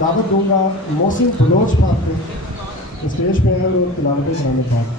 दावत दूंगा मोहसिन बलोच साहब को स्टेज पे है और तिलावत कराने बाद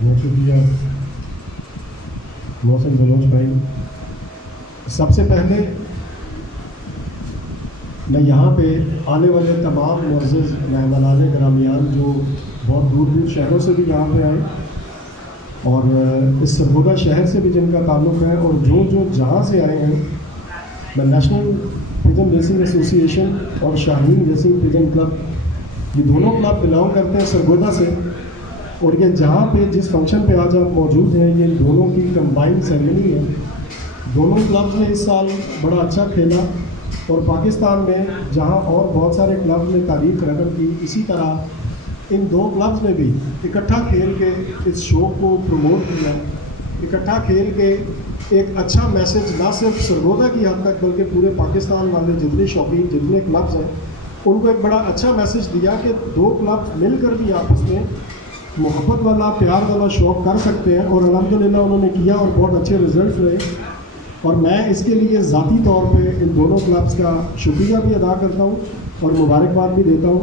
बहुत शुक्रिया मोहसिन बलोच भाई। सबसे पहले मैं यहाँ पे आने वाले तमाम मुअज़्ज़िज़ मेहमानान ग्रामीण जो बहुत दूर दूर शहरों से भी यहाँ पे आए और इस सरगोदा शहर से भी जिनका ताल्लुक़ है और जो जो जहाँ से आए हैं, मैं नेशनल पिजन रेसिंग एसोसिएशन और शाहीन रेसिंग पिजन क्लब, ये दोनों क्लब बिलोंग करते हैं सरगोदा से और ये जहाँ पे जिस फंक्शन पे आज आप मौजूद हैं ये दोनों की कंबाइंड सेरेमनी है। दोनों क्लब्स ने इस साल बड़ा अच्छा खेला और पाकिस्तान में जहाँ और बहुत सारे क्लब ने तारीफ रकम की, इसी तरह इन दो क्लब्स ने भी इकट्ठा खेल के इस शो को प्रमोट किया, इकट्ठा खेल के एक अच्छा मैसेज ना सिर्फ सरगोदा की हद तक बल्कि पूरे पाकिस्तान वाले जितने शौकीन जितने क्लब्स हैं उनको एक बड़ा अच्छा मैसेज दिया कि दो क्लब मिलकर भी आपस में मोहब्बत वाला प्यार वाला शौक़ कर सकते हैं और अल्हम्दुलिल्लाह उन्होंने किया और बहुत अच्छे रिज़ल्ट रहे। और मैं इसके लिए ज़ाती तौर पे इन दोनों क्लब्स का शुक्रिया भी अदा करता हूँ और मुबारकबाद भी देता हूँ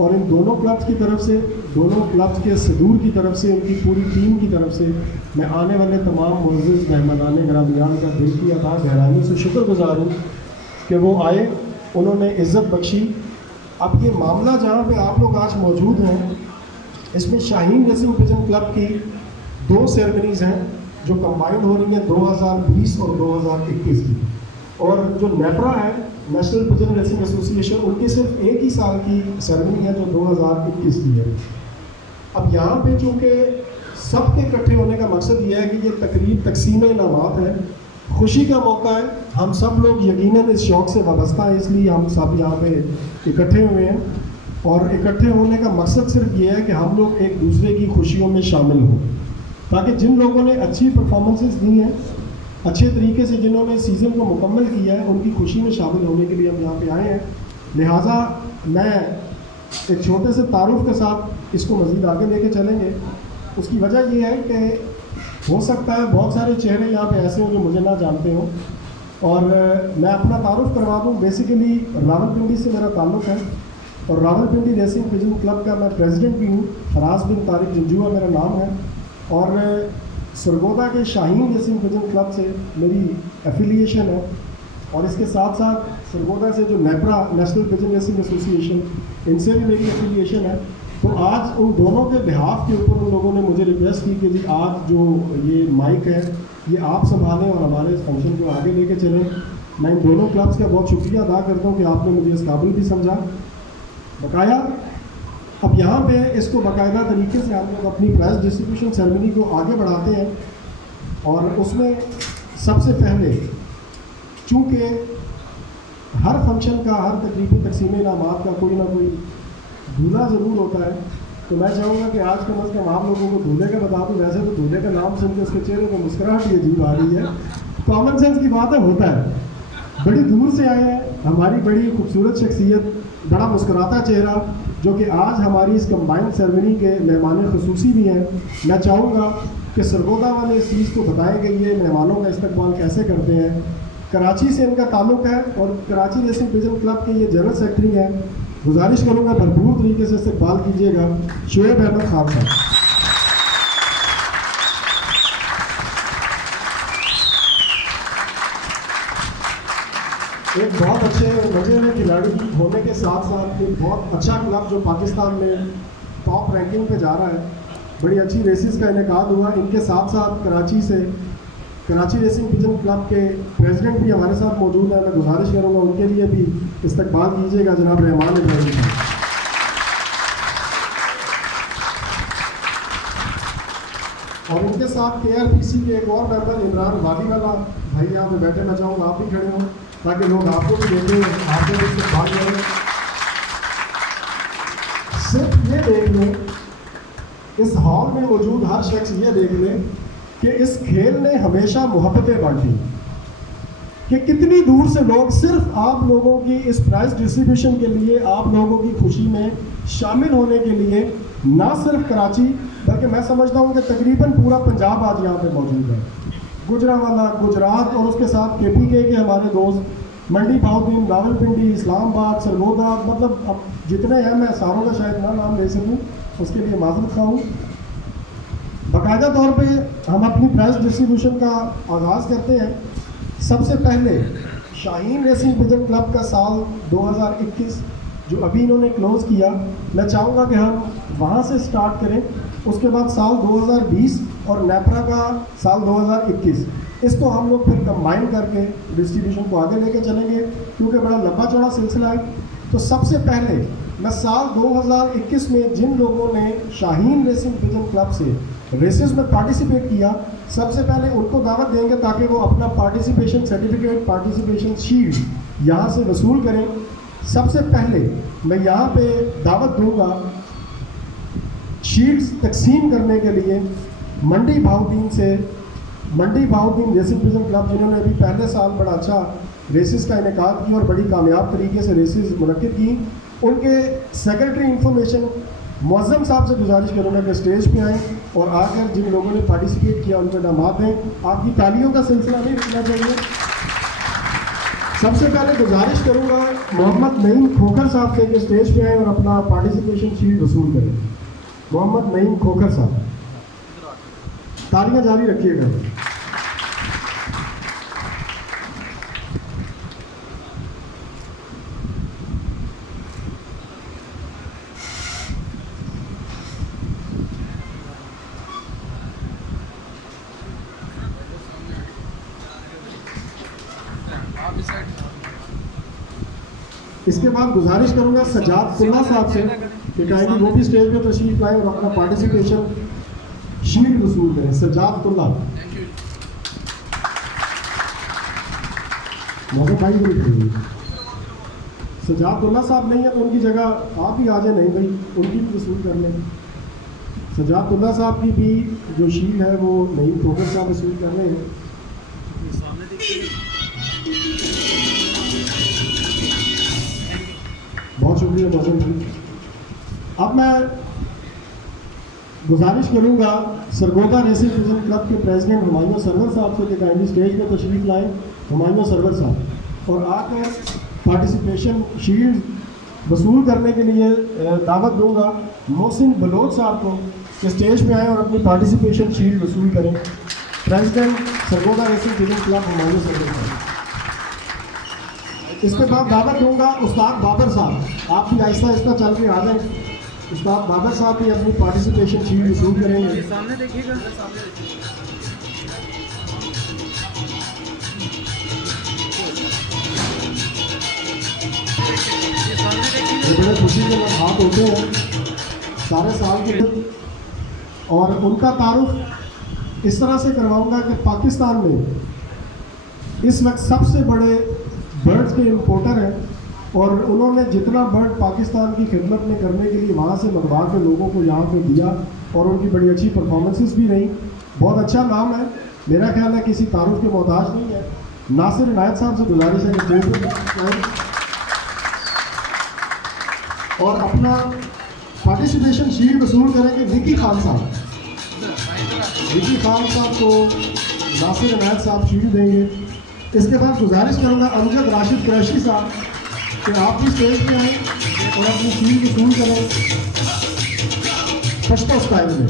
और इन दोनों क्लब्स की तरफ से, दोनों क्लब्स के सदूर की तरफ से, उनकी पूरी टीम की तरफ से मैं आने वाले तमाम मुअज़्ज़िज़ मेहमानान ग्रामीण का दिल की अता गहराइयों से शुक्रगुज़ार हूँ कि वो आए, उन्होंने इज़्ज़त बख्शी। अब ये मामला जहाँ पे आप लोग आज मौजूद हैं इसमें शाहीन रेसिंग पिजन क्लब की दो सेरेमनीज़ हैं जो कंबाइंड हो रही हैं 2020 और 2021 की, और जो नेपरा है नेशनल पिजन रेसिंग एसोसिएशन उनकी सिर्फ एक ही साल की सेरेमनी है जो 2021 की है। अब यहाँ पे चूँकि सबके इकट्ठे होने का मकसद ये है कि ये तकरीब तकसीम इनामात है, खुशी का मौका है, हम सब लोग यकीनन इस शौक़ से वाबस्ता है, इसलिए हम सब यहाँ पे इकट्ठे हुए हैं और इकट्ठे होने का मकसद सिर्फ ये है कि हम लोग एक दूसरे की खुशियों में शामिल हों, ताकि जिन लोगों ने अच्छी परफॉर्मेंसेस दी हैं, अच्छे तरीके से जिन्होंने सीज़न को मुकम्मल किया है, उनकी खुशी में शामिल होने के लिए हम यहाँ पे आए हैं। लिहाजा मैं एक छोटे से तारुफ के साथ इसको मज़ीद आगे लेके चलेंगे। उसकी वजह ये है कि हो सकता है बहुत सारे चेहरे यहाँ पे ऐसे हों जो मुझे ना जानते हों और मैं अपना तारुफ करवा दूँ। बेसिकली रावलपिंडी से मेरा ताल्लुक़ है और रावलपिंडी रेसिंग पिजन क्लब का मैं प्रेसिडेंट भी हूँ। फराज बिन तारिक जंजुआ मेरा नाम है और सरगोदा के शाहीन रेसिंग पिजन क्लब से मेरी एफिलिएशन है और इसके साथ साथ सरगोदा से जो NEPRA national pigeon racing association इनसे भी मेरी एफिलिएशन है। तो आज उन दोनों के बिहाफ के ऊपर उन लोगों ने मुझे रिक्वेस्ट की कि जी आज जो ये माइक है ये आप संभालें और हमारे इस फंक्शन को आगे लेके चलें। मैं इन दोनों क्लब्स का बहुत शुक्रिया अदा करता हूँ कि आपने मुझे इस काबिल भी समझा बकाया। अब यहाँ पे इसको बाकायदा तरीके से हम लोग अपनी प्राइज़ डिस्ट्रीब्यूशन सेरेमनी को आगे बढ़ाते हैं और उसमें सबसे पहले चूँकि हर फंक्शन का, हर तकरीबी तकसीम इनामात का कोई ना कोई दूल्हा ज़रूर होता है, तो मैं चाहूँगा कि आज कम अज़ कम आप लोगों को दूल्हे का बता दूँ। वैसे तो दूल्हे का नाम सुन के उसके चेहरे पर मुस्कुराहट ही अजीब आ रही है, कॉमन सेंस की बात है, होता है। बड़ी दूर से आए हैं, हमारी बड़ी खूबसूरत शख्सियत, बड़ा मुस्कुराता चेहरा, जो कि आज हमारी इस कंबाइंड सेरेमनी के मेहमान ख़ुसूसी भी हैं। मैं चाहूँगा कि सरगोदा वाले इस चीज़ को बताएं कि ये मेहमानों का इस्तकबाल कैसे करते हैं। कराची से इनका ताल्लुक़ है और कराची रेसिंग पिजन क्लब के ये जनरल सेक्रेटरी हैं। गुजारिश करूँगा भरपूर तरीके से इस्तकबाल कीजिएगा। शोएब अहमद खान साहब। एक बहुत अच्छे मजे में खिलाड़ी होने के साथ साथ एक बहुत अच्छा क्लब जो पाकिस्तान में टॉप रैंकिंग पे जा रहा है, बड़ी अच्छी रेसेस का इनेकाद हुआ। इनके साथ साथ कराची रेसिंग पिजन क्लब के प्रेसिडेंट भी हमारे साथ मौजूद हैं। मैं गुजारिश करूँगा उनके लिए भी इस्तकबाल कीजिएगा, जनाब रहमान इब्राहिम साहब। और इनके साथ KRPC के एक और मेंबर इमरान वालीवाला भाई यहाँ पे बैठे, मैं चाहूँगा आप भी खड़े हों ताकि लोग आपको भी देखें, आपको भी इस्तकबाल करें। सिर्फ ये देख लें, इस हॉल में मौजूद हर शख्स ये देख लें कि इस खेल ने हमेशा मोहब्बतें बांटी, कि कितनी दूर से लोग सिर्फ आप लोगों की इस प्राइज डिस्ट्रीब्यूशन के लिए, आप लोगों की खुशी में शामिल होने के लिए, ना सिर्फ कराची बल्कि मैं समझता हूँ कि तकरीबन पूरा पंजाब आज यहाँ पे मौजूद है। गुजरांवाला, गुजरात और उसके साथ KPK के हमारे दोस्त मंडी, भाउद्दीन, रावलपिंडी, इस्लामाबाद, सरगोदा, मतलब अब जितने हैं मैं सारों का शायद ना नाम ले सकूँ, उसके लिए माजरत खा हूँ। बाकायदा तौर पे हम अपनी प्राइज डिस्ट्रीब्यूशन का आगाज़ करते हैं। सबसे पहले शाहीन रेसिंग पिजन क्लब का साल 2021 जो अभी इन्होंने क्लोज़ किया, मैं चाहूँगा कि हम वहाँ से स्टार्ट करें। उसके बाद साल 2020 और नेपरा का साल 2021, इसको हम लोग फिर कंबाइन करके डिस्ट्रीब्यूशन को आगे लेके चलेंगे क्योंकि बड़ा लंबा चौड़ा सिलसिला है। तो सबसे पहले मैं साल 2021 में जिन लोगों ने शाहीन रेसिंग पिजन क्लब से रेसेस में पार्टिसिपेट किया, सबसे पहले उनको दावत देंगे ताकि वो अपना पार्टिसिपेशन सर्टिफिकेट, पार्टिसिपेशन शील्ड यहाँ से वसूल करें। सबसे पहले मैं यहाँ पे दावत दूंगा शील्ड्स तकसीम करने के लिए मंडी भाउद्दीन रेसिंग पिजन क्लब, जिन्होंने अभी पहले साल बड़ा अच्छा रेसेस का इनेकाद किया और बड़ी कामयाब तरीके से रेसेस मुनक्किद की। उनके सेक्रेटरी इंफॉर्मेशन मुअज़्ज़म साहब से गुजारिश करूँगा कि स्टेज पे आएँ और आकर जिन लोगों ने पार्टिसिपेट किया उनको इनामात दें। आपकी तालियों का सिलसिला नहीं रुकना चाहिए। सबसे पहले गुजारिश करूँगा मोहम्मद नईम खोखर साहब से कि स्टेज पे आएँ और अपना पार्टिसिपेशन शील्ड वसूल करें। मोहम्मद नईम खोखर साहब, तालियां जारी रखिएगा। इसके बाद गुजारिश करूंगा सजादुल्लाह साहब से कि कहेंगे वो भी स्टेज पे तशरीफ लाएं और अपना पार्टिसिपेशन शील्ड वसूल करें। सजादुल्लाह भाई भी, सजादुल्लाह साहब नहीं है तो उनकी जगह आप ही आ जाए। नहीं भाई, उनकी भी वसूल कर लें। सजादुल्लाह साहब की भी जो शील्ड है वो नईम खोखर साहब वसूल कर रहे हैं। बहुत शुक्रिया मौजूद जी। अब मैं गुजारिश करूंगा सरगोदा रेसिंग पिजन क्लब के प्रेसिडेंट हुमायूं सरवर साहब से कि काइंडली स्टेज पे तशरीफ लाएं। हुमायूं सरवर साहब और आकर पार्टिसिपेशन शील्ड वसूल करने के लिए दावत दूंगा मोहसिन बलोच साहब को कि स्टेज पे आएँ और अपनी पार्टिसिपेशन शील्ड वसूल करें। President Sargodha racing pigeon club Humayun Sarwar Sahab. इसके बाद दावत दूंगा उस्ताद बाबर साहब, आप भी आहिस्ता आहिस्ता चल के आ जाएं। उस्ताद बाबर साहब भी अपनी पार्टिसिपेशन शील्ड वसूल करेंगे। सामने देखिएगा, ये बड़े खुशी के लम्हात होते हैं सारे साल के, और उनका तारुफ इस तरह से करवाऊंगा कि पाकिस्तान में इस वक्त सबसे बड़े बर्ड्स के इम्पोर्टर हैं और उन्होंने जितना बर्ड पाकिस्तान की खिदमत में करने के लिए वहाँ से मंगवा के लोगों को यहाँ पे दिया और उनकी bड़ी अच्छी परफॉर्मेंसेस भी रही। बहुत अच्छा नाम है, मेरा ख्याल है किसी तारुफ के मोहताज नहीं है। नासिर इनायत साहब से गुजारिश है कि स्टेज पे और अपना पार्टिसिपेशन शील्ड वसूल करेंगे विकी खान साहब। विकी खान साहब को नासिर इनायत साहब शील्ड देंगे। इसके बाद गुजारिश करूँगा अमजद राशिद कुरैशी साहब कि आप भी स्टेज पे आएँ और अपनी शील्ड वसूल करें पश्तो स्टाइल में।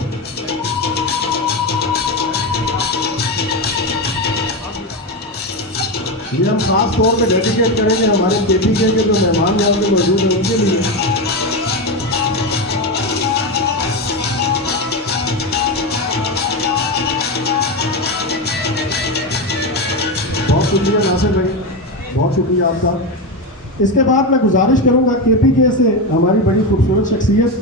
ये हम खास तौर पे डेडिकेट करेंगे हमारे KPK के जो मेहमान यहाँ पे मौजूद हैं उनके लिए। बहुत शुक्रिया नासिर भाई, बहुत शुक्रिया आपका। इसके बाद मैं गुजारिश करूँगा KPK से हमारी बड़ी खूबसूरत शख्सियत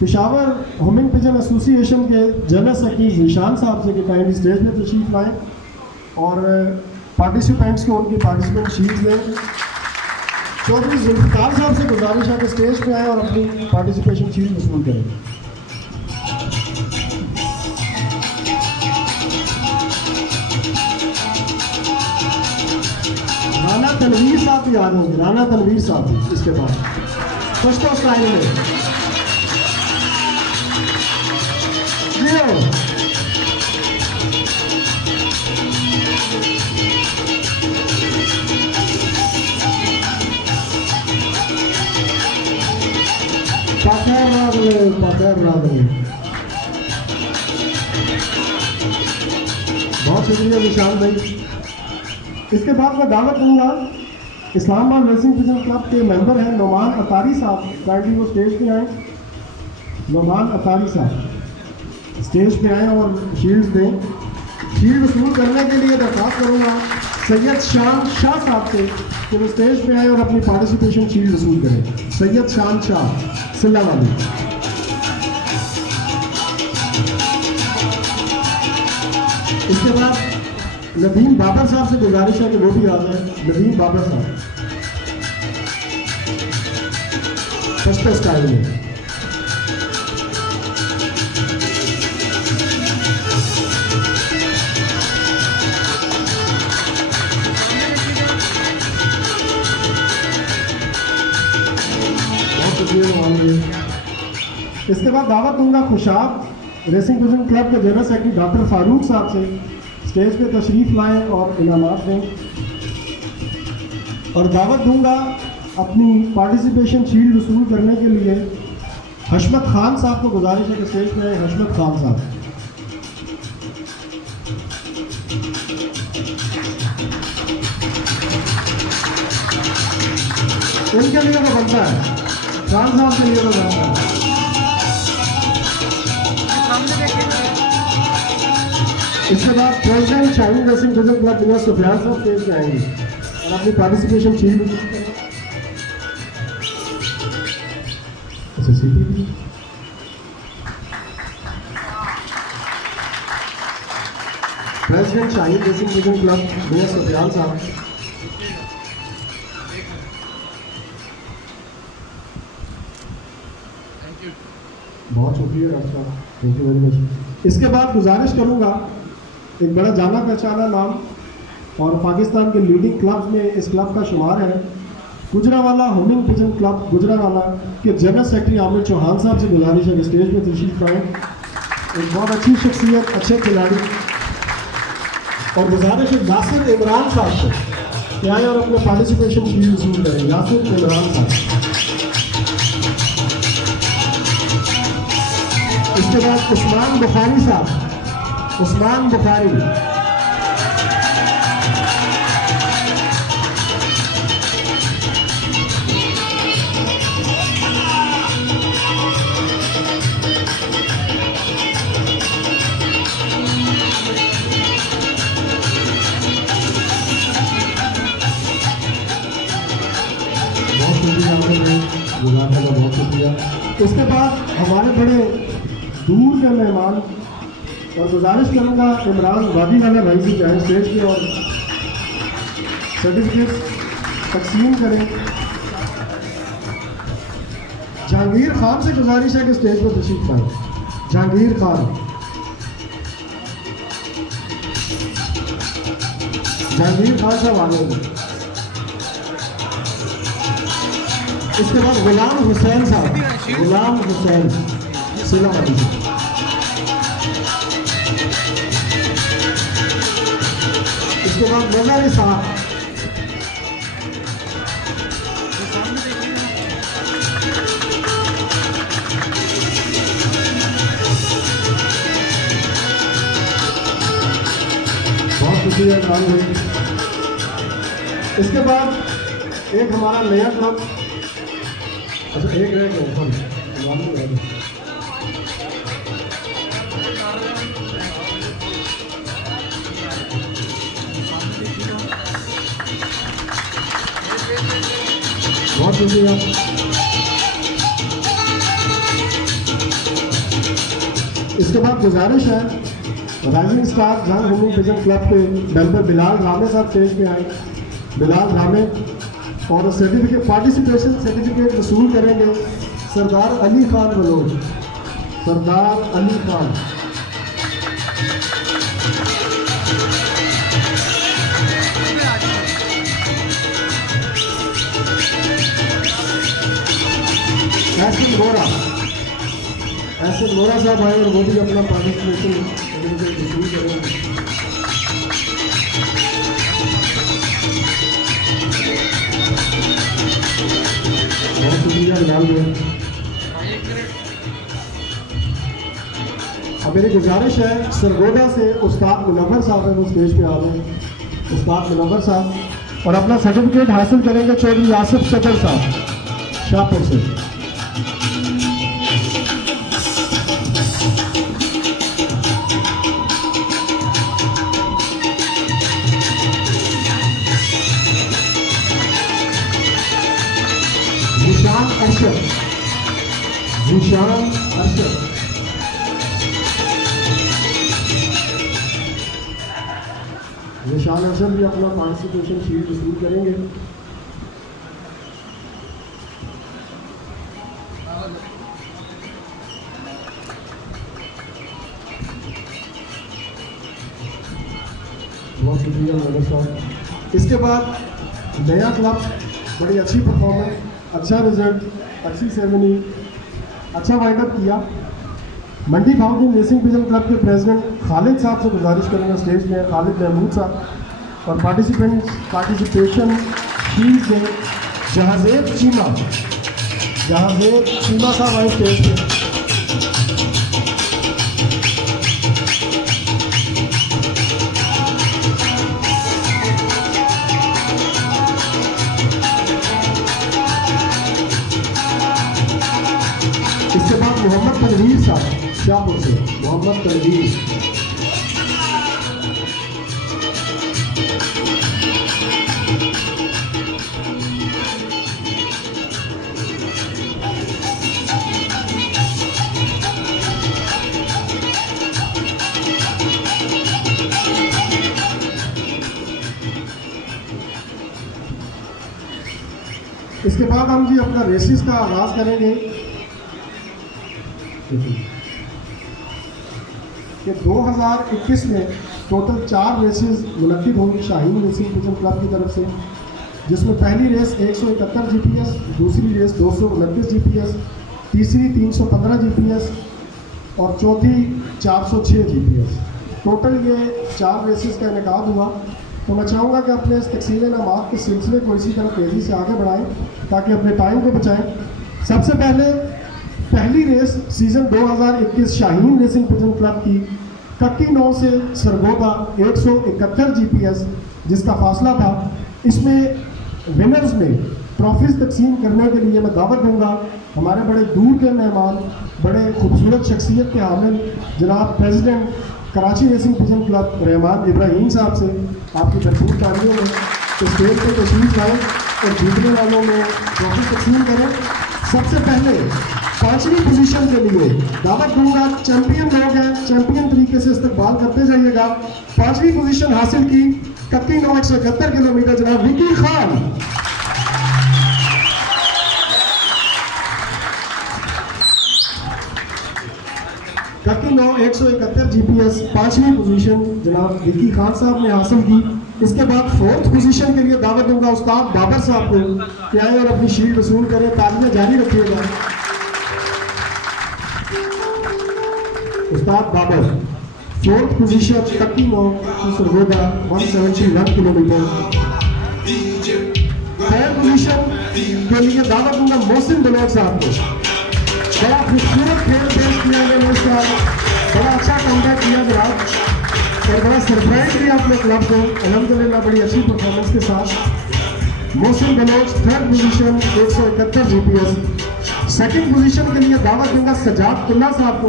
पेशावर होमिंग पिजन एसोसिएशन के जनरल सेक्रेटरी निशान साहब से कि काइंडली स्टेज में तशरीफ लाएँ और पार्टिसिपेंट्स को उनकी पार्टिसिपेंट शीट्स दें। चौधरी जुल्फ़िकार साहब से गुजारिश है कि स्टेज पे आएँ और अपनी पार्टिसिपेशन शीट वसूल करें। राना तनवीर साहब भी आ रहे होंगे, राना तनवीर साहब भी इसके बाद फर्स्ट स्टाइल में पाकर बहुत शुक्रिया विशाल भाई। इसके बाद मैं दावत दूंगा इस्लामाबाद रेसिंग पिजन क्लब के मेंबर हैं नोमान अतारी साहब, काइंडली वो स्टेज पे आए। नोमान अतारी साहब स्टेज पे आए और शील्ड दें। शील्ड वसूल करने के लिए दरख्वास्त करूँगा सैयद शान शाह साहब से कि वो स्टेज पे आए और अपनी पार्टिसिपेशन शील्ड वसूल करें। सैयद शान शाह सिल्ला वाली। इसके बाद नदीम बाबर साहब से गुजारिश है कि वो भी आ जाए। नदीम बाबर साहब फर्स्ट स्टाइल में। इसके बाद दावत दूंगा खुशाब रेसिंग पिजन क्लब के जनरल सेक्रेटरी डॉक्टर फारूक साहब से स्टेज पे तशरीफ़ लाएं और इनामात दें। और दावत दूंगा अपनी पार्टिसिपेशन शील्ड वसूल करने के लिए हशमत खान साहब को गुजारिश है कि स्टेज पे आए। हशमत खान साहब इनके लिए तो बनता है, खान साहब के लिए तो बनता है। इसके बाद president Shaheen racing pigeon club मियां सुफियान साहब स्टेज पे आएंगे और अपनी पार्टिसिपेशन शील्ड। अच्छा सीधी president Shaheen racing pigeon club मियां सुफियान साहब। बहुत शुक्रिया डॉक्टर साहब, थैंक यू वेरी मच। इसके बाद गुजारिश करूँगा एक बड़ा जाना पहचाना नाम और पाकिस्तान के लीडिंग क्लब्स में इस क्लब का शुमार है Gujranwala homing pigeon club Gujranwala के जनरल सेक्रेटरी आमिर चौहान साहब से गुजारिश है कि स्टेज पर तशरीफ लाएँ। एक बहुत अच्छी शख्सियत, अच्छे खिलाड़ी। और गुजारिश है यासिर इमरान साहब से कि आए और अपने पार्टिसिपेशन शील्ड वसूल करें। यासिर इमरान साहब। इसके बाद उस्मान बुखारी साहब, उस्मान बुखारी। बहुत शुक्रिया आपका, बहुत शुक्रिया। उसके बाद हमारे बड़े दूर के मेहमान और गुजारिश करूँगा इमरान वादी वाला भाई से जाएँ स्टेज पे और सर्टिफिकेट तकसीम करें। जहांगीर खान से गुजारिश है कि स्टेज पर तशरीफ लाएं। जहांगीर खान, जहांगीर खान साहब आ गए। इसके बाद गुलाम हुसैन साहब, गुलाम हुसैन सिलावती। इसके बाद मज़ारी साहब, बहुत शुक्रिया इमरान भाई। इसके बाद एक हमारा नया क्लब, अच्छा एक रह गया, बहुत शुक्रिया। इसके बाद गुजारिश है राइजिंग स्टार जंग हिंदू विजन क्लब के मेंबर बिलाल रामे साहब स्टेज पे आए। बिलाल रामे और सर्टिफिकेट पार्टिसिपेशन सर्टिफिकेट वसूल करेंगे सरदार अली खान बलोच। सरदार अली खान, ऐसे मोरा साहब आए और वो भी अपना पार्टिसिपेशन सर्टिफिकेट वसूल करेंगे। बहुत शुक्रिया बिलाल भैया। अब मेरी गुजारिश है सरगोदा से उस्ताद मुनव्वर साहब है, वो स्टेज पे आ रहे हैं। उस्ताद मुनव्वर साहब और अपना सर्टिफिकेट हासिल करेंगे चौधरी आसिफ सदर साहब शाहपुर से। जीशान अरशद, जीशान अरशद भी अपना पार्टिसिपेशन शीट वसूल करेंगे। बहुत शुक्रिया मगर साहब। इसके बाद नया क्लब, बड़ी अच्छी परफॉर्मेंस, अच्छा रिजल्ट, अच्छी सेरेमनी, अच्छा वाइंड अप किया। मंडी फाउंटेन रेसिंग विजन क्लब के प्रेसिडेंट खालिद साहब से गुजारिश करूँगा स्टेज में, खालिद महमूद साहब और पार्टिसिपेशन शीट से जहाजेब चीमा साहब आए स्टेज पे। इसके बाद मोहम्मद तनवीर साहब शाहपुर से, मोहम्मद तनवीर। इसके बाद हम जी अपना रेसिस का आगाज करेंगे कि 2021 में टोटल 4 रेसेस मुनक्किद होंगी शाहीन रेसिंग विजन क्लब की तरफ से, जिसमें पहली रेस 171 जीपीएस, दूसरी रेस 229 जीपीएस, तीसरी 315 जीपीएस और चौथी 406 जीपीएस। टोटल ये 4 रेसेस का इनेकाद हुआ। तो मैं चाहूँगा कि अपने इस तकसीम इनामात के सिलसिले को इसी तरह तेज़ी से आगे बढ़ाएं ताकि अपने टाइम को बचाएं। सबसे पहले पहली race season 2021 Shaheen racing vision club की कक्की 9 से सरगोदा 171 जीपीएस जिसका फासला था, इसमें विनर्स में ट्रॉफीज़ तकसीम करने के लिए मैं दावत दूंगा हमारे बड़े दूर के मेहमान, बड़े खूबसूरत शख्सियत के हामिल जनाब president Karachi racing vision club Rahman Ibrahim Sahab से। आपकी भरपूर तालियों में तो स्टेज पर तशरीफ लाएँ और जीतने वालों में ट्रॉफी तकसीम करें। सबसे पहले 5वीं पोजीशन के लिए दावत दूंगा, चैंपियन लोग हैं, चैंपियन तरीके से इस्तकबाल करते जाइएगा। 5वीं पोजीशन हासिल की कक्की 9 171 किलोमीटर जनाब विकी खान। कक्की 9 171 जीपीएस 5वीं पोजीशन जनाब विकी खान साहब ने हासिल की। इसके बाद 4th पोजीशन के लिए दावत दूंगा उस्ताद बाबर साहब को कि आए और अपनी शील्ड वसूल करें। तालियां जारी रखिएगा। उस्ताद Babar 4th position Kakki 9 Sargodha 171 kilometre. 3rd position के लिए दावत दूंगा मोहसिन बलोच साहब को। बड़ा खूबसूरत खेल पेश किया गया इस साल, बड़ा अच्छा कमबैक किया जनाब और बड़ा सरप्राइज दिया अपने क्लब को अल्हम्दुलिल्लाह बड़ी अच्छी परफॉर्मेंस के साथ। Mohsin Baloch third position 171 GPS. Second position के लिए दावा दूंगा सजादुल्लाह साहब को,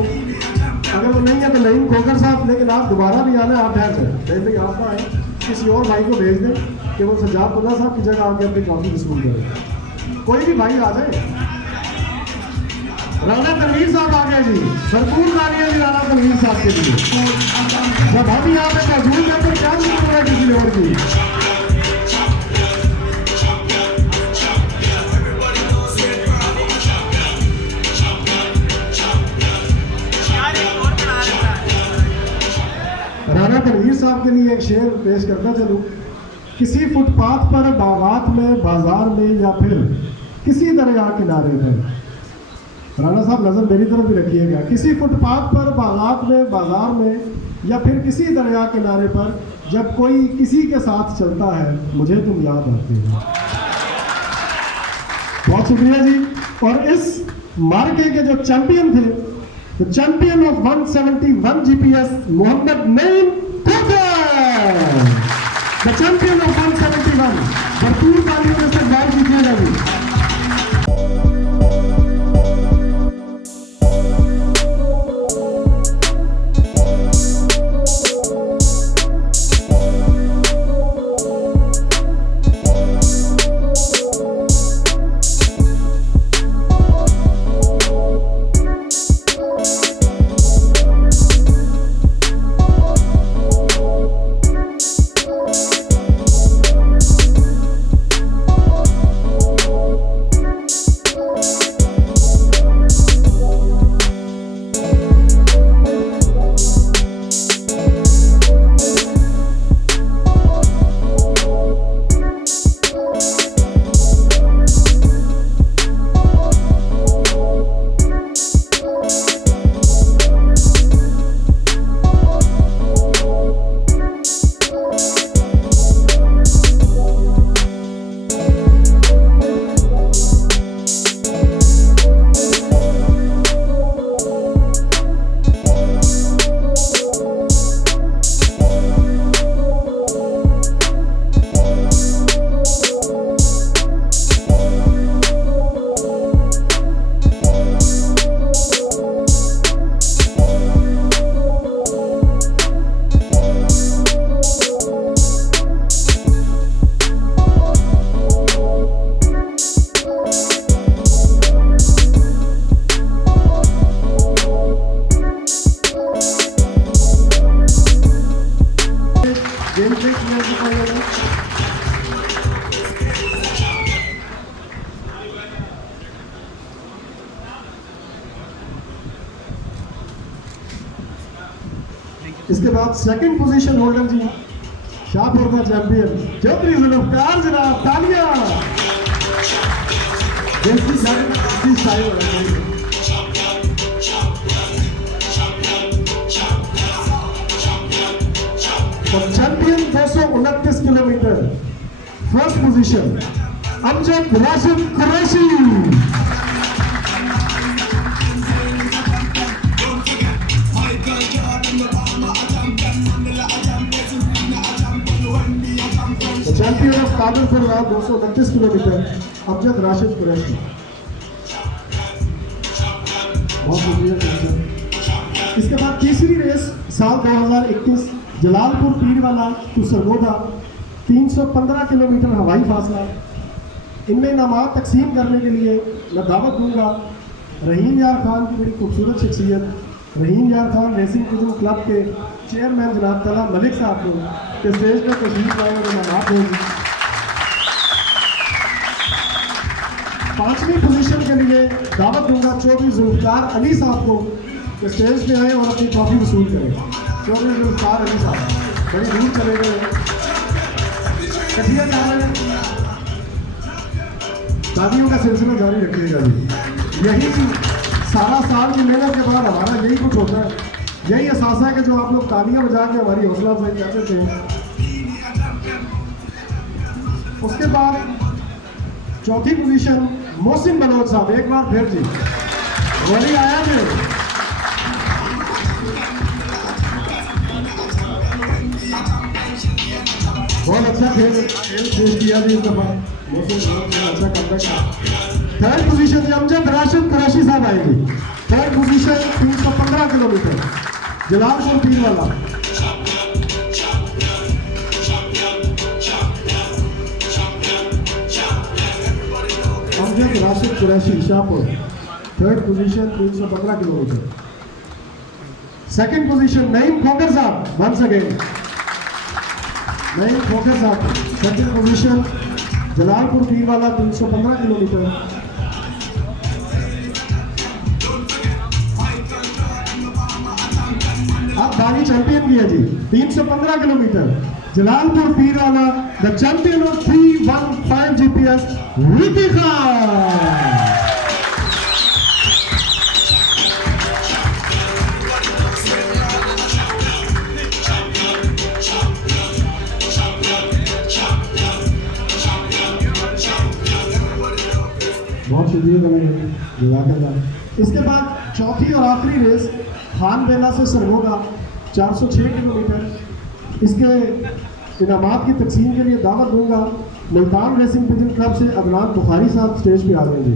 अगर वो नहीं है तो नईम खोकर साहब, लेकिन आप दोबारा भी आना, आप ठहर जाए, नहीं आप ना आए, किसी और भाई को भेज दें कि वो सजादुल्लाह साहब की जगह आके अपनी ट्रॉफी वसूल करें। कोई भी भाई आ जाए। राणा तनवीर साहब आ गए जी, भरपूर तालियां जी राणा तनवीर साहब के लिए। जब हम यहाँ पे मौजूद हैं तो क्या जरूरत है किसी और की। राणा तनवीर साहब के लिए एक शेर पेश करता चलूँ। किसी फुटपाथ पर, बागात में, बाजार में या फिर किसी दरिया किनारे पर, राणा साहब नज़र मेरी तरफ भी रखिएगा, किसी फुटपाथ पर, बागात में, बाजार में या फिर किसी दरिया किनारे पर जब कोई किसी के साथ चलता है मुझे तुम याद आते हो। बहुत शुक्रिया जी। और इस मार्के के जो चैंपियन थे, the champion of 171 GPS Mohammad Naeem Khokhar, the champion of 171। भरपूर तालियों में से बात कीजिएगा जी। इसके बाद सेकंड पोजीशन होल्डर जी, शाहपुर का चैंपियन चौधरी जुल्फकार जनाब, तालियां। और champion 229 kilometre first position Amjad Rashid Qureshi. Champion of Kadarpur 229 kilometre Amjad Rashid Qureshi. बहुत शुक्रिया। इसके बाद तीसरी रेस साल 2021 जलालपुर पीरवाला टू सरगोदा 315 किलोमीटर हवाई फासला। इनमें इनामात तकसीम करने के लिए मैं दावत दूंगा रहीम यार खान की बड़ी खूबसूरत शख्सियत, रहीम यार खान रेसिंग क्लब के चेयरमैन जनाब तला मलिक साहब को के स्टेज पर तशरीफ लाए और इनामात होंगे। पांचवी पोजीशन के लिए दावत दूंगा चौधरी जुल्फकार अली साहब को कि स्टेज पे आए और अपनी ट्रॉफी वसूल करें। चौधरी जुल्फकार अली साहब बड़ी दूर चले गए, कठिया जा रहे हैं, शादियों का सिलसिला जारी रखिएगा जी। यही सारा साल की मेहनत के बाद हमारा यही कुछ होता है, यही एहसास है कि जो आप लोग तालियां बजा के हमारी हौसला अफजाई करते थे। उसके बाद चौथी पोजीशन मोहसिन बलोच साहब, एक बार फिर जी वही आया थे। बहुत अच्छा खेल पेश किया जी इस दफा। अच्छा कमबैक। थर्ड पोजीशन से अमजद राशिद कुरैशी साहब आएंगे। Third position 315 kilometre Jalalpur Pirwala. Amjad Rashid Qureshi Shahpur. Third position 315 kilometre. Second position Naeem Khokhar साहब वंस अगेन। नईम खोकर साहब second position Jalalpur Pirwala 315 kilometre. अब बारी चैंपियन की है जी 315 kilometre Jalalpur Pirwala. The champion of 315 GPS Vicky Khan. बहुत शुक्रिया जज़ाकल्लाह। इसके बाद चौथी और आखिरी रेस खान बेला से सरगोगा 406 किलोमीटर। इसके इनामात की तकसीम के लिए दावत दूंगा मुल्तान रेसिंग पिजन क्लब से अदनान बुखारी साहब स्टेज पे आ रहे हैं जी।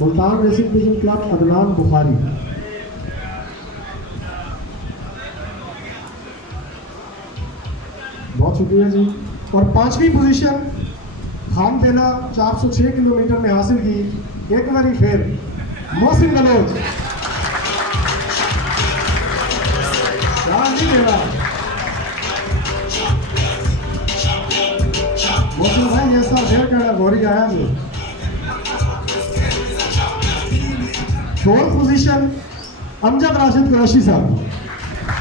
Multan racing pigeon club Adnan Bukhari. बहुत शुक्रिया जी। और पांचवी पोजीशन खान बेला 406 किलोमीटर में हासिल की एक बारी फिर मोहसिन बलोच। मोहसिन भाई ये सब ढेर कर गोरी आया जी। फोर्थ पोजीशन अमजद राशिद कुरैशी साहब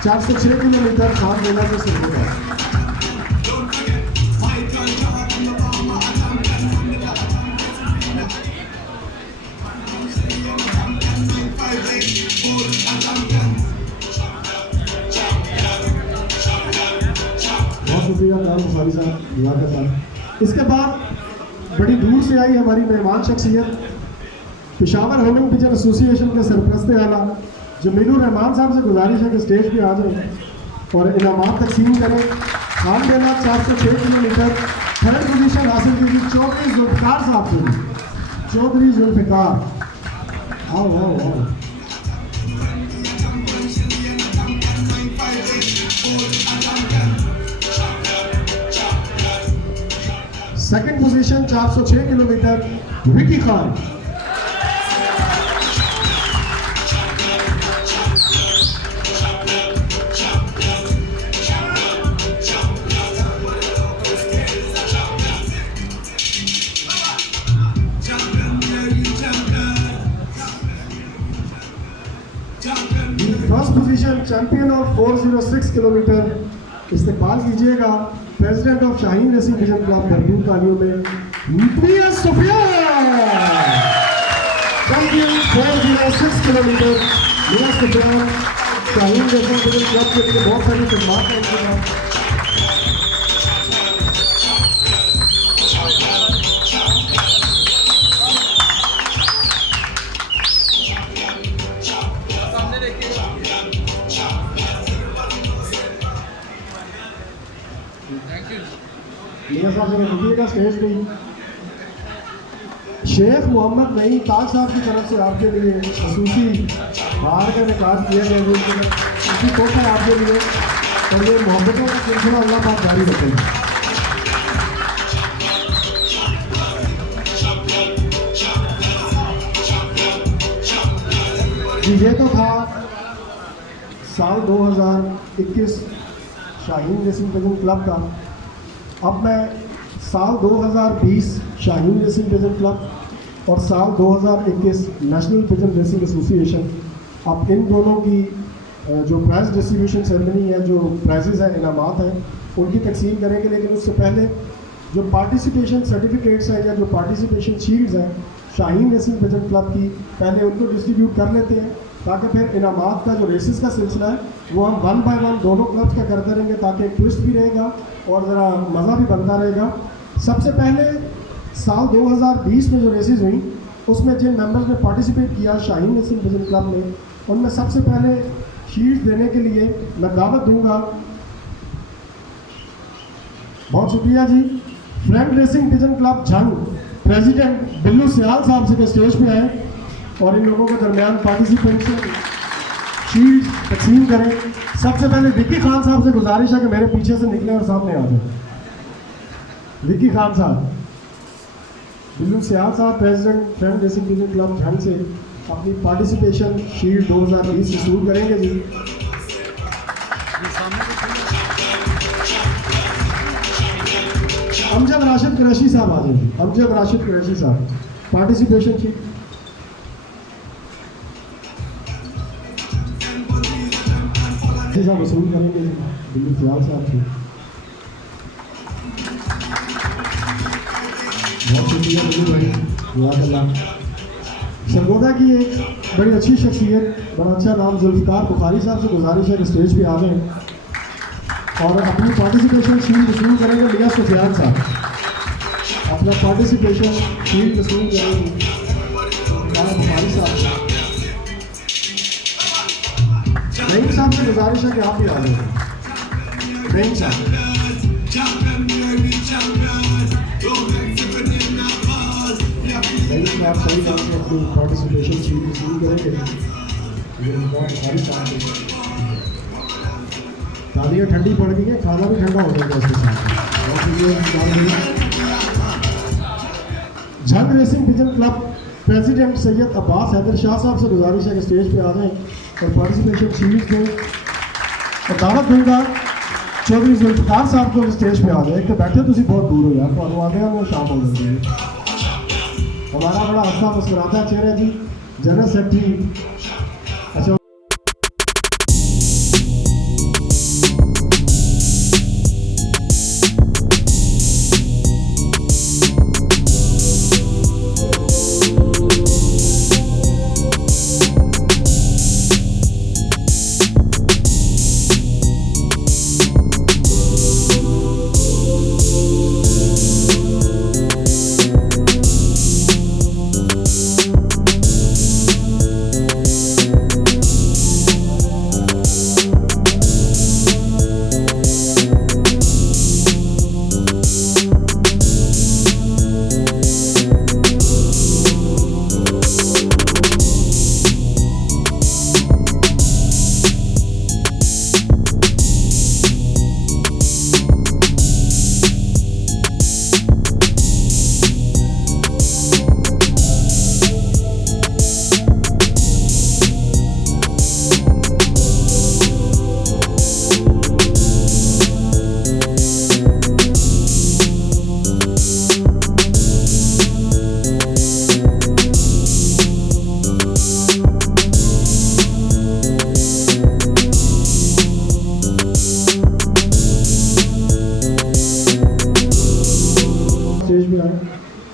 406 किलोमीटर खान बेला से शुरू होगा। इसके बाद बड़ी दूर से आई हमारी मेहमान शख्सियत पेशावर होमिंग पिजन एसोसिएशन के सरपरस्त आला जमीलुर रहमान साहब से गुजारिश है कि स्टेज पे आ जाए और इनामात तकसीम करें। खान बेला 406 किलोमीटर थर्ड पोजीशन हासिल की थी चौधरी जुल्फिकार साहब से। चौधरी जुल्फिकार आओ आओ आओ। Second position 406 kilometre Vicky Khan. First position champion of 406 kilometre इस्तेमाल कीजिएगा president of Shaheen racing pigeon club बरबूर कालियों में मिया सुफियान। चैंपियन 406 किलोमीटर मिया Sufiyan Shaheen racing pigeon club के लिए बहुत सारी खिदमत है उनके पास। स्टेज पे शेख मोहम्मद नईम ताज साहब की तरफ से आपके लिए खसूसी बाहर का निकाल किया गया उसी तोहफा आपके लिए और ये मोहब्बतों का सिलसिला अल्लाह पाक जारी रखेगा। ये तो था साल 2021 शाहीन रेसिंग पिजन क्लब का। अब मैं साल 2020 शाहीन रेसिंग पिजन क्लब और साल 2021 नेशनल पिजन रेसिंग एसोसिएशन, अब इन दोनों की जो प्राइज़ डिस्ट्रीब्यूशन सेरेमनी है, जो प्राइजेज़ हैं, इनामात हैं, उनकी तकसीम करेंगे। लेकिन उससे पहले जो पार्टिसिपेशन सर्टिफिकेट्स हैं या जो पार्टिसिपेशन शील्ड्स हैं शाहीन रेसिंग पिजन क्लब की, पहले उनको डिस्ट्रीब्यूट कर लेते हैं ताकि फिर इनामात का जो रेसेस का सिलसिला है वो हम 1 बाय 1 दोनों क्लब्स का करते रहेंगे ताकि एक ट्विस्ट भी रहेगा और ज़रा मज़ा भी बनता रहेगा। सबसे पहले साल 2020 में जो रेसेस हुई उसमें जिन मेंबर्स ने पार्टिसिपेट किया शाहीन रेसिंग पिजन क्लब में, उनमें सबसे पहले शील्ड देने के लिए मैं दावत दूंगा, बहुत शुक्रिया जी, Frank racing pigeon club Jhang president Billu Sial साहब से स्टेज पे आए और इन लोगों के दरमियान पार्टिसिपेशन शील्ड तकसीम करें। सबसे पहले विक्की खान साहब से गुजारिश है कि मेरे पीछे से निकले और सामने आ जाए। विक्की खान साहब, बिल्लू सियाल साहब president Frank racing pigeon club Jhang से अपनी पार्टिसिपेशन शील्ड 2020 वसूल करेंगे जी। अमजद राशिद कुरैशी साहब आ जाएंगे। अमजद राशिद कुरैशी साहब पार्टिसिपेशन शील्ड वसूल करेंगे बिल्लू सियाल साहब से। बहुत शुक्रिया बिल्लू भाई, जज़ाकल्लाह। सरगोदा की एक बड़ी अच्छी शख्सियत, बड़ा अच्छा नाम जुल्फ़िकार बुखारी साहब से गुजारिश है कि स्टेज पे आ गए और अपनी पार्टिसिपेशन शील्ड वसूल करेंगे। मियां सुफियान साहब अपना पार्टिसिपेशन शील्ड वसूल करेंगे बुखारी साहब। रहीम साहब से गुजारिश है कि आप भी आ जाएंगे। रहीम साहब, आप सही काम से अपनी पार्टिसिपेशन शील्ड वसूल करेंगे। बुखारी साहब तालियाँ ठंडी पड़ गई है, खाना भी ठंडा हो जाएगा उसके साथ। Jhang racing pigeon club president Syed Abbas Haider Shah Sahab से गुजारिश है कि स्टेज पे आ जाएं और पार्टिसिपेशन शील्ड दें। और दावत दूंगा चौधरी जुल्फ़िकार साहब को स्टेज पे आ जाए। एक तो बैठे तुम बहुत दूर हो यार, तो आते हैं वो शाम हो जाती है। हमारा बड़ा हंसता मुस्कुराता चेहरा जी जनरल सेक्रेटरी। अच्छा,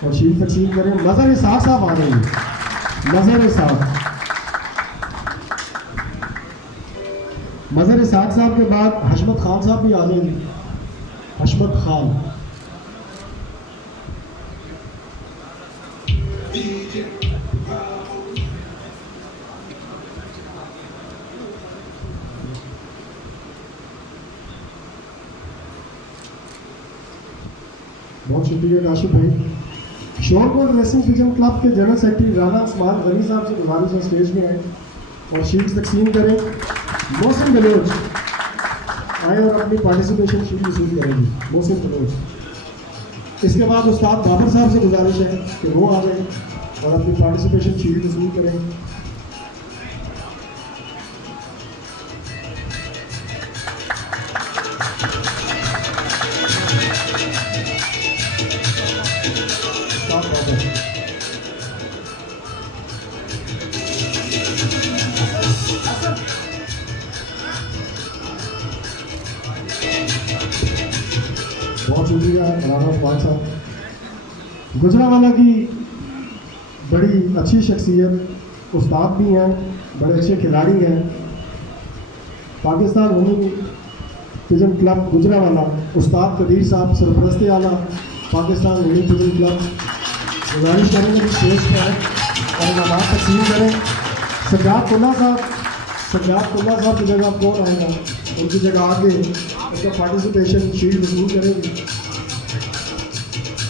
और शील्ड तकसीम करें। नज़र इसाक साहब आ रहे हैं। नज़र इसाक साहब के बाद हशमत खान साहब भी आ जाएंगे। हशमत खान, बहुत शुक्रिया काशिफ भाई। शोरकोट रेसिंग पिजन क्लब के जनरल सेक्रेटरी राना उस्मान गनी साहब से गुजारिश है स्टेज में आए और शील्ड तकसीम करें। मोहसिन बलोच आए और अपनी पार्टिसिपेशन शील्ड वसूल करेंगे। मोहसिन बलोच। इसके बाद उस्ताद बाबर साहब से गुजारिश है कि वो आ जाए और अपनी पार्टिसिपेशन शील्ड वसूल करें। बहुत शुक्रिया राना उस्मान साहब। गुजरांवाला की बड़ी अच्छी शख्सियत, उस्ताद भी हैं, बड़े अच्छे खिलाड़ी हैं। Pakistan women pigeon club Gujranwala उस्ताद कदीर साहब सरपरस्ती आला पाकिस्तान वुमेन पिजन क्लब गुजारिश करेंगे कि स्टेज पर आए और इनामात तकसीम करें। सज्जाद साहब की जगह कौन आएगा, उनकी जगह आगे उसका पार्टिसिपेशन शील्ड वसूल करेंगे।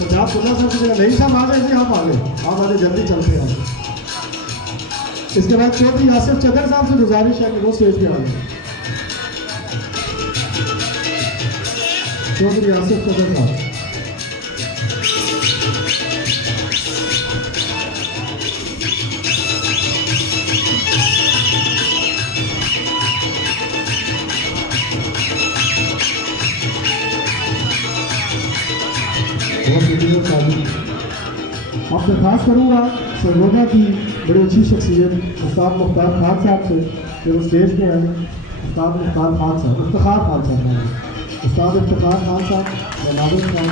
सजाद खुदा साहब की जगह नहीं साहब आ जाए जी, आप आ गए, आप आ जाए, जल्दी चलते हैं। इसके बाद चौधरी आसिफ चदर साहब से गुजारिश है कि वो स्टेज पे आ जाए। चौधरी आसिफ चदर साहब। अब दरख्वास्त करूँगा सरगोदा की बड़ी अच्छी शख्सियत उस्ताद मुख्तार खान साहब से कि वो स्टेज पे आए। उस्ताद मुख्तार खान साहब, इफ्तिखार खान साहब, उस्ताद इफ्तिखार खान साहब और नाजिर साहब,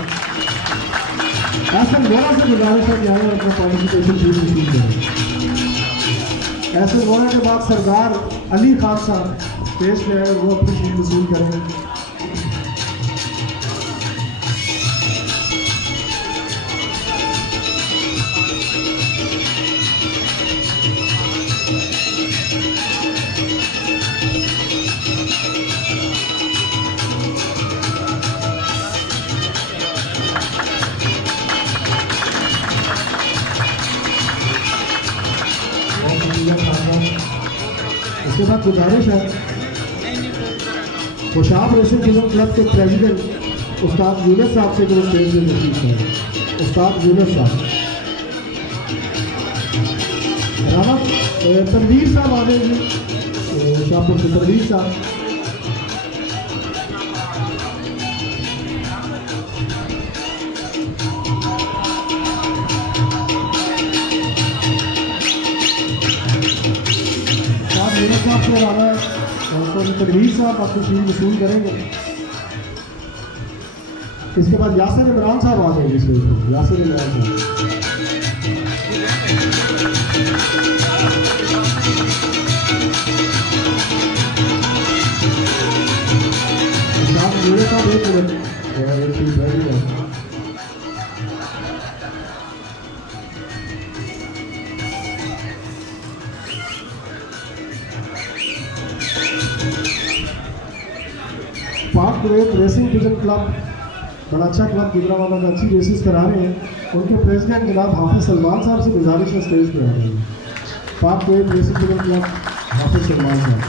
ऐसा गोरा से गुजारिश है कि आए और अपना पार्टिसिपेशन शीट रिसीव करें। ऐसे गोरा के बाद सरदार अली खान साहब स्टेज पे आए और वो अपनी शीट वसूल करें। इसके बाद गुजारिश है खुशाब रेसिंग फिल्म क्लब के प्रेसिडेंट उस्ताद यूनुस साहब से जो स्टेज में तशरीफ है। उस्ताद यूनुस साहब, रावत तनवीर साहब आ गए जी, शाहपुर से तनवीर साहब। साहब से आ रहा है, तनवीर साहब आपको शीट वसूल करेंगे। इसके बाद यासिर इमरान साहब आ जाएंगे स्टेज पर। यासिर इमरान साहब, एक मिनट, एक शीट रह गई है। पाक कुवैत रेसिंग पिजन क्लब बड़ा अच्छा क्लब गुजरावाला में अच्छी रेसेस करा रहे हैं। उनके प्रेसिडेंट जनाब हाफिज सलमान साहब से गुजारिश है स्टेज पर आ रहे हैं। पाक कुवैत रेसिंग पिजन क्लब हाफिज सलमान साहब,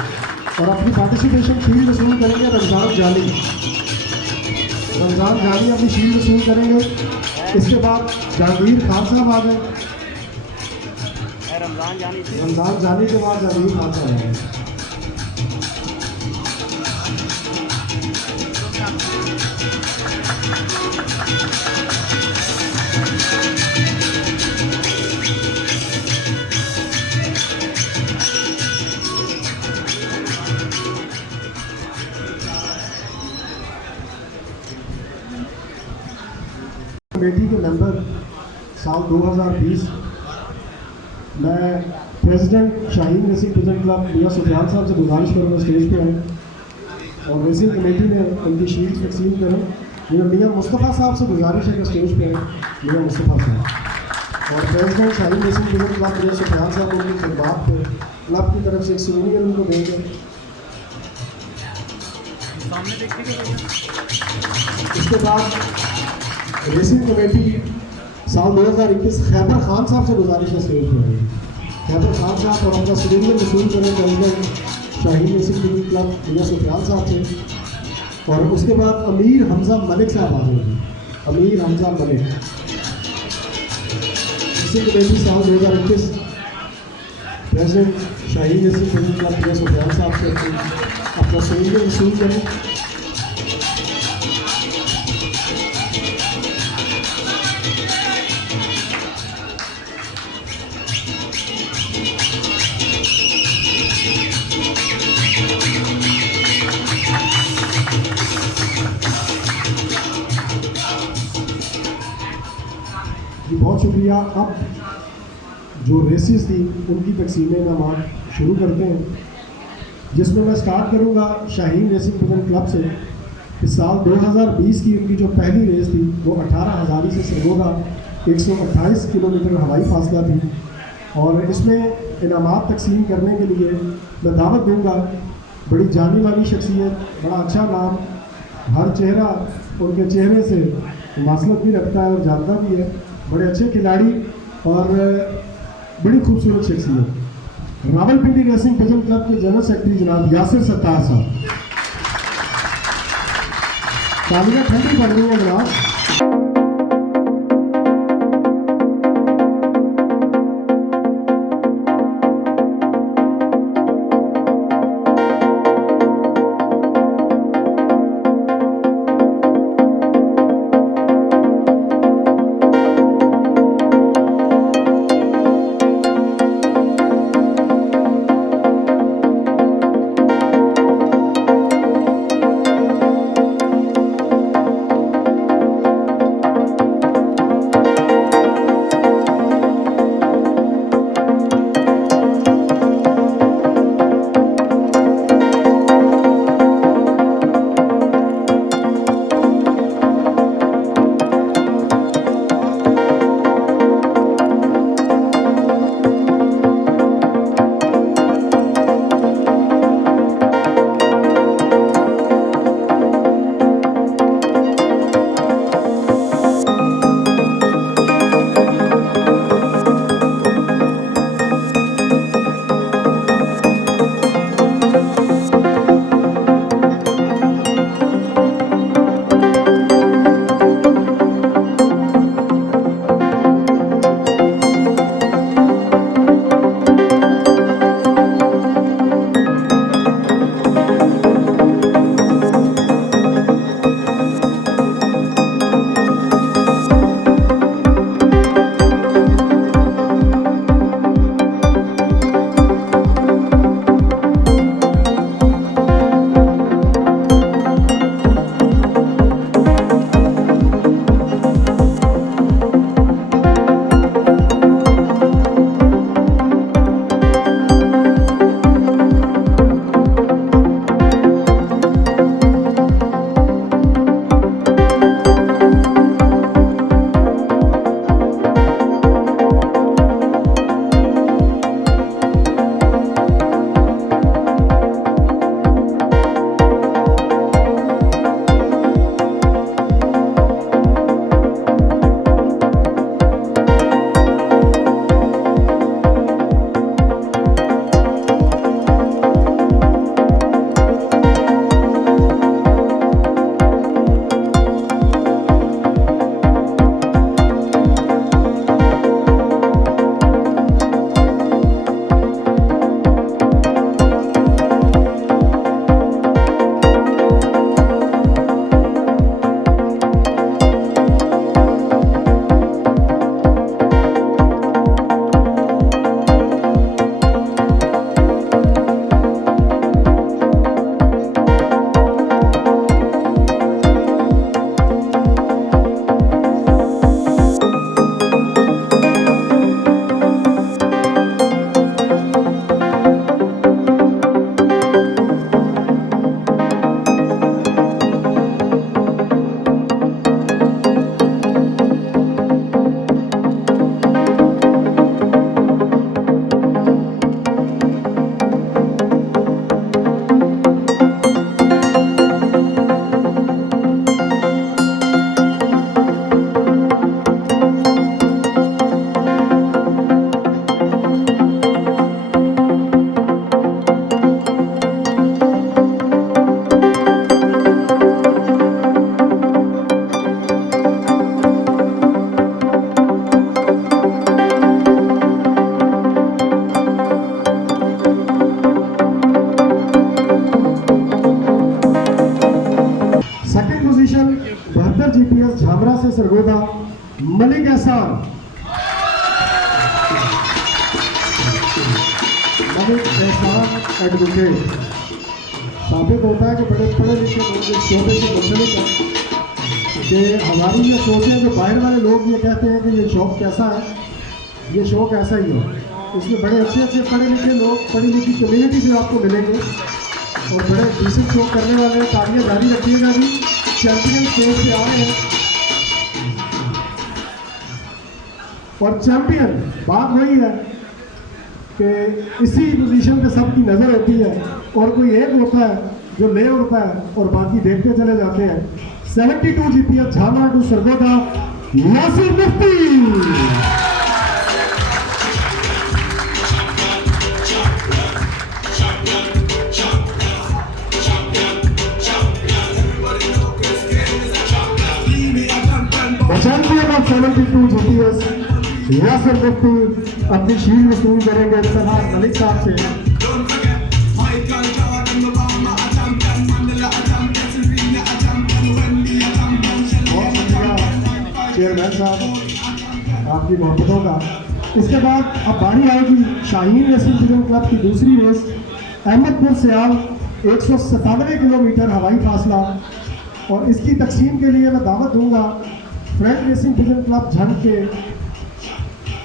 और अपनी पार्टिसिपेशन शील्ड वसूल करेंगे रमज़ान जानी। रमज़ान जानी अपनी शील्ड वसूल करेंगे। इसके बाद जहांगीर खान साहब आ गए। रमज़ान जानी के बाद जहांगीर खान साहब आ गए। कमेटी के मेंबर साल 2020 मैं president Shaheen racing pigeon club मियां सुफियान साहब से गुजारिश करूँगा स्टेज पे आए और रेसिंग कमेटी में उनकी शीट तकसीम करें। मेरा मियां मुस्तफ़ा साहब से गुजारिश है कि स्टेज पे आए, मियां मुस्तफ़ा साहब। और president Shaheen racing pigeon club मियां सुफियान साहब उनकी खिदमत पे क्लब की तरफ से एक सूवेनियर उनको देंगे। इसके बाद रेसिंग कमेटी साल 2021 खैबर खान साहब से गुजारिश है स्टेज पर आए। खैबर खान साहब और अपना सूवेनियर वसूल करें प्रेसिडेंट शाहीन रेसिंग क्लब मियां सुफियान साहब से। और उसके बाद अमीर हमजा मलिक साहब आ जाएंगे। अमीर हमजा मलिक रेसिंग कमेटी साल 2021 प्रेसिडेंट शाहीन रेसिंग क्लब मियां सुफियान साहब से अपना सूवेनियर वसूल करें। बहुत शुक्रिया। अब जो रेसेस थी उनकी तकसीम इनामात शुरू करते हैं, जिसमें मैं स्टार्ट करूंगा शाहीन रेसिंग पिजन क्लब से। इस साल 2020 की उनकी जो पहली रेस थी वो 18 हज़ारी से सरगोदा 128 किलोमीटर हवाई फासला थी। और इसमें इनामात तकसीम करने के लिए मैं दावत दूंगा बड़ी जानी मानी शख्सियत, बड़ा अच्छा नाम, हर चेहरा उनके चेहरे से मुमासलत भी रखता है और जानता भी है, बड़े अच्छे खिलाड़ी और बड़ी खूबसूरत शख्सियत। रावलपिंडी रेसिंग पिजन क्लब के जनरल सेक्रेटरी जनाब यासिर सत्तार साहब, तालियां ठंडी पड़ रही हैं जनाब। झाबरा से सरगोदा मलिक एहसान, मलिक एहसान एडवोकेट। साबित होता है कि बड़े पढ़े लिखे लोग इस शोबे से मुंसलिक हैं कि हमारी ये सोचें जो बाहर वाले लोग ये कहते हैं कि ये शौक कैसा है, ये शौक ऐसा ही हो। इसमें बड़े अच्छे अच्छे पढ़े लिखे लोग, पढ़ी लिखी कम्युनिटी से आपको मिलेंगे और बड़े डिसेंट शौक करने वाले। तालियां जारी रखिएगा जी। चैंपियन स्टेज पे आ रहे हैं और चैंपियन बात वही है कि इसी पोजीशन पे सबकी नज़र होती है और कोई एक होता है जो ले उड़ता है और बाकी देखते चले जाते हैं। 72 GPS Jhama to Sargodha Yasir Mufti. Champion of 72 GPS Yasir Mufti अपनी शील्ड वसूल करेंगे सरहार मलिक साहब से। चेयरमैन साहब आपकी मोहब्बतों का। इसके बाद अब बारी आएगी शाहीन रेसिंग डिवीजन क्लब की दूसरी रेस। अहमदपुर सियाल 197 किलोमीटर हवाई फासला, और इसकी तकसीम के लिए मैं दावत दूंगा friend racing division club Jhang के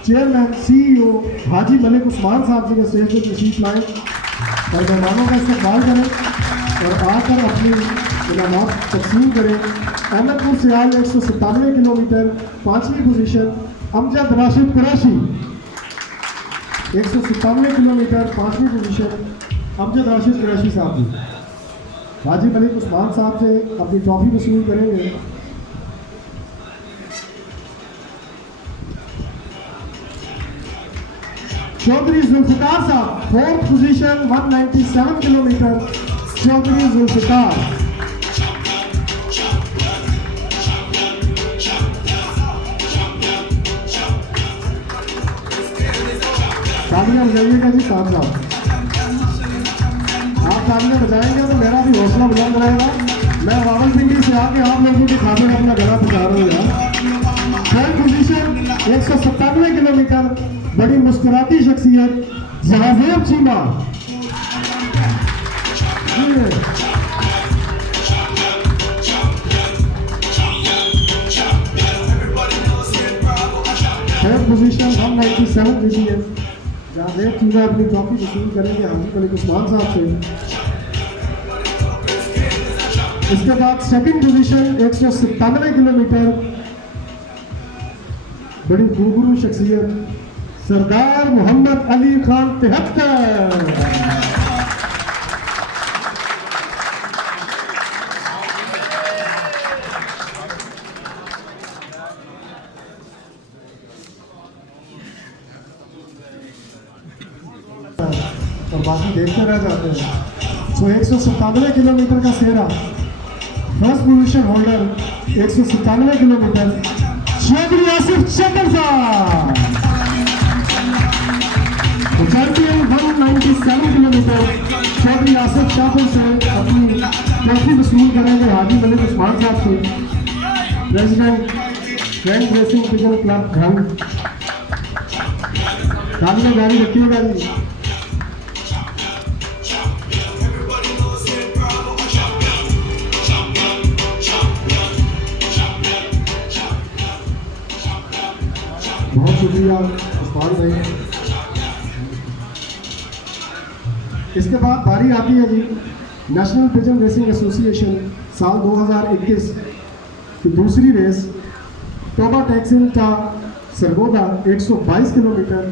चेयरमैन CEO हाजी मलिक उस्मान साहब जी के स्टेज पर तशरीफ लाएँ और मेहमानों का इस्तकबाल करें और आकर अपनी इनामात तकसीम करें। अहमदपुर सियाल 197 किलोमीटर 5वीं पोजीशन अमजद राशिद कुरैशी। 197 किलोमीटर 5वीं पोजीशन अमजद राशिद कुरैशी साहब जी हाजी मलिक उस्मान साहब से अपनी ट्रॉफी वसूल करेंगे। चौधरी जुल्फिकार साहब 4th position 197 kilometre Chaudhary Zulfikar. तालियां बजाइएगा जी साहब साहब, आप तालियां बजाएंगे तो मेरा भी हौसला बुलंद रहेगा। मैं रावलपिंडी से आके आप लोगों के खाते में अपना गला पहुंचा रहा हूँ यार। 3rd पोजीशन 197 किलोमीटर बड़ी मुस्कुराती शख्सियत Jahanzeb Cheema. Third position 197 GPS Jahanzeb Cheema अपनी ट्रॉफी वसूल करेंगे हाजी मलिक उस्मान साहब से। इसके बाद 2nd पोजीशन 197 किलोमीटर बड़ी गुरु शख्सियत सरदार मोहम्मद अली खान 73। और बाकी देखते रह जाते हैं। 197 किलोमीटर का सेरा first position holder 197 kilometre Chaudhary Asif Chandar साहब। चैंपियन 197 किलोमीटर चौधरी आसिफ शाहपुर से अपनी ट्रॉफी वसूल करेंगे हाजी मलिक उस्मान साहब से, president friend racing division club Jhang. तालियां जारी रखिएगा जी। बहुत शुक्रिया उस्मान भाई। इसके बाद बारी आती है जी नेशनल पिजन रेसिंग एसोसिएशन साल 2021 की दूसरी रेस टोबा टैक्सिन का सरगोदा 122 किलोमीटर,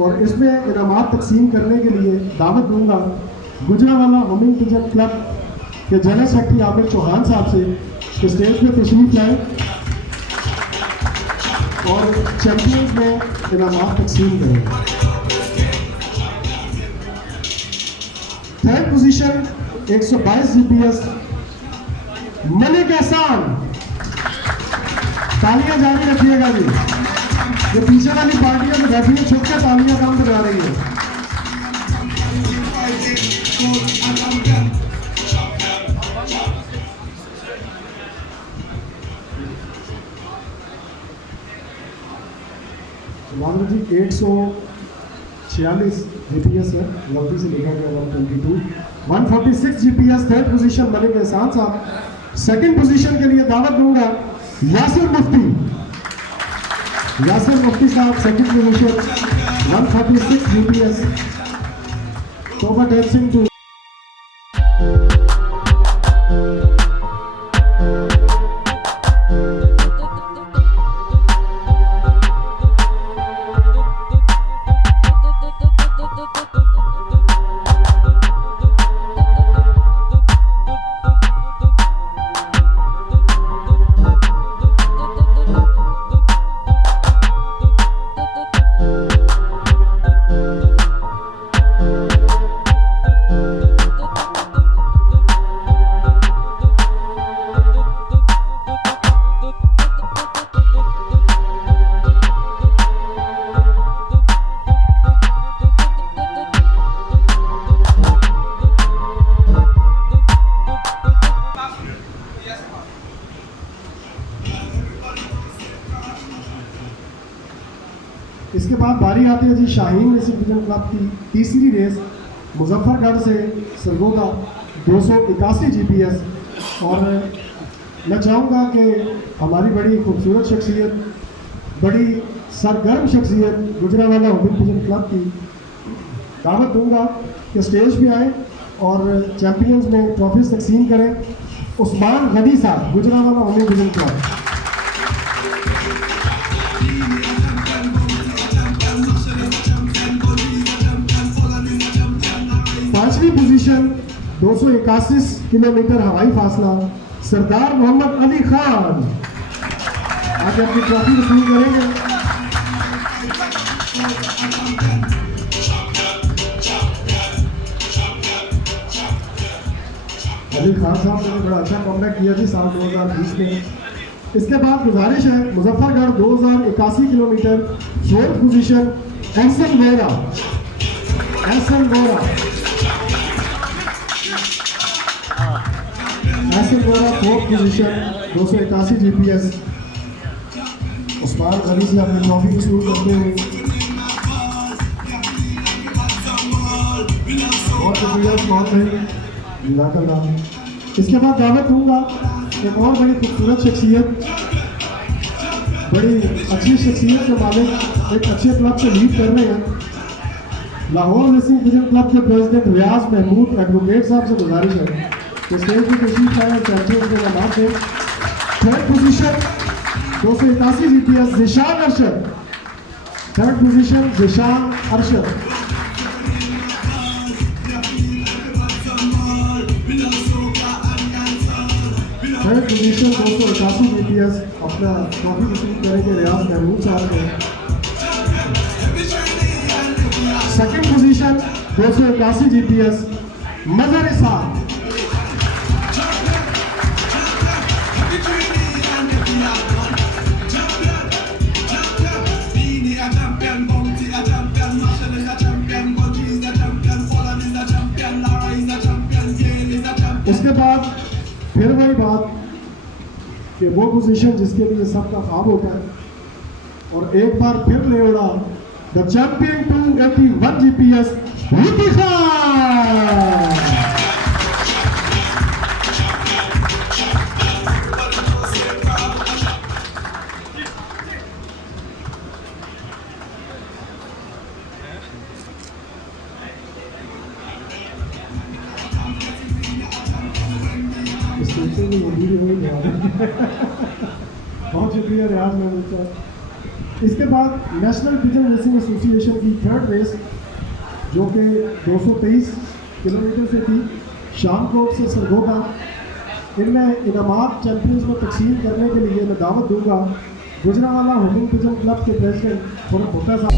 और इसमें इनामात तकसीम करने के लिए दावत दूंगा गुजरावाला होमिंग पिजन क्लब के जनरल सेक्रेटरी आबिद चौहान साहब से कि स्टेज पर तशरीफ लाएँ और चैंपियंस में इनामात तकसीम करें। 3rd पोजीशन 122 GPS मलिक एहसान। तालियां जारी रखिएगा जी। ये पीछे वाली पार्टियां तो बैठी है छुप के तालियां काम बजा रही है। मान लो जी 146 GPS है, गलती से लिखा गया 122। 146 GPS 3rd पोजीशन मलिक एहसान साहब। 2nd पोजीशन के लिए दावत दूंगा यासिर मुफ्ती। यासिर मुफ्ती साहब 2nd पोजीशन 146 GPS टोबा टैक्सिन टू। इसके बाद बारी आती है जी शाहीन रेसिंग पिजन क्लब की तीसरी रेस मुजफ्फरगढ़ से सरगोदा 281 GPS। और मैं चाहूँगा कि हमारी बड़ी खूबसूरत शख्सियत, बड़ी सरगर्म शख्सियत गुजरांवाला वुमेन पिजन क्लब की दावत दूंगा कि स्टेज पे आए और चैंपियंस में ट्रॉफीज तकसीम करें। उस्मान गनी साहब, गुजरांवाला वुमेन पिजन क्लब। पांचवी पोजीशन 281 किलोमीटर हवाई फासला सरदार मोहम्मद अली खान आगे अपनी ट्रॉफी वसूल करेंगे। अली खान साहब ने बड़ा अच्छा कॉम्बैक किया थी साल 2020 में। इसके बाद गुजारिश है Muzaffargarh 2081 kilometre 4th position Ehsan Vohra. Ehsan Vohra 4th position 281 GPS। Usman Ghani से अपनी ट्रॉफी वसूल करते हुए बहुत शुक्रिया उस्मान भाई, जिज़ाकल्लाह। इसके बाद दावत दूंगा एक और बड़ी खूबसूरत शख्सियत, बड़ी अच्छी शख्सियत के मालिक, एक अच्छे क्लब से लीड कर रहे हैं, लाहौर रेसिंग पिजन क्लब के प्रेसिडेंट रियाज महमूद एडवोकेट साहब से गुजारिश है कि स्टेज की तशरीफ लाएं और चैंपियंस के नाम दें। 3rd position 281 GPS Zeeshan Arshad. 3rd position Zeeshan Arshad. 3rd position 281 GPS अपना ट्रॉफी वसूल करेंगे रियाज महमूद साहब ने। 2nd पोजीशन 281 GPS मजर साहब। उसके बाद फिर वही बात कि वो पोजीशन जिसके लिए सबका ख्वाब होता है, और एक बार फिर ले उड़ा the champion 281 GPS Vicky Khan. बहुत शुक्रिया रियाज महमूद साहब। इसके बाद नेशनल पिजन रेसिंग एसोसिएशन की 3rd रेस जो कि 223 किलोमीटर से थी शामकोट से सरगोदा, इनमें इनामात चैंपियंस को तकसीम करने के लिए मैं दावत दूंगा गुजरांवाला वुमेन पिजन क्लब के प्रेसिडेंट फरूक भुट्टा साहब।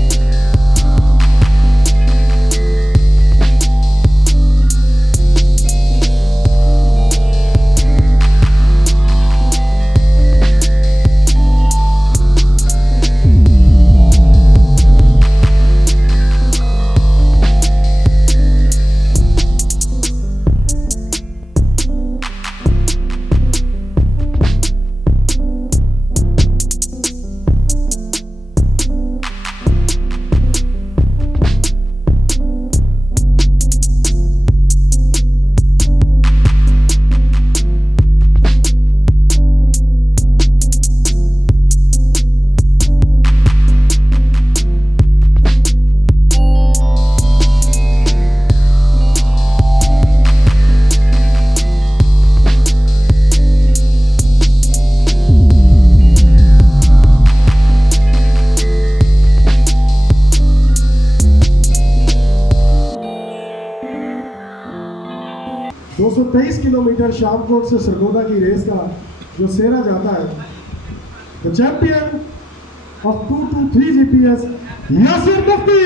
किलोमीटर शामकोट से सरगोदा की रेस का जो सेरा जाता है, the champion of 223 GPS Yasir Mufti.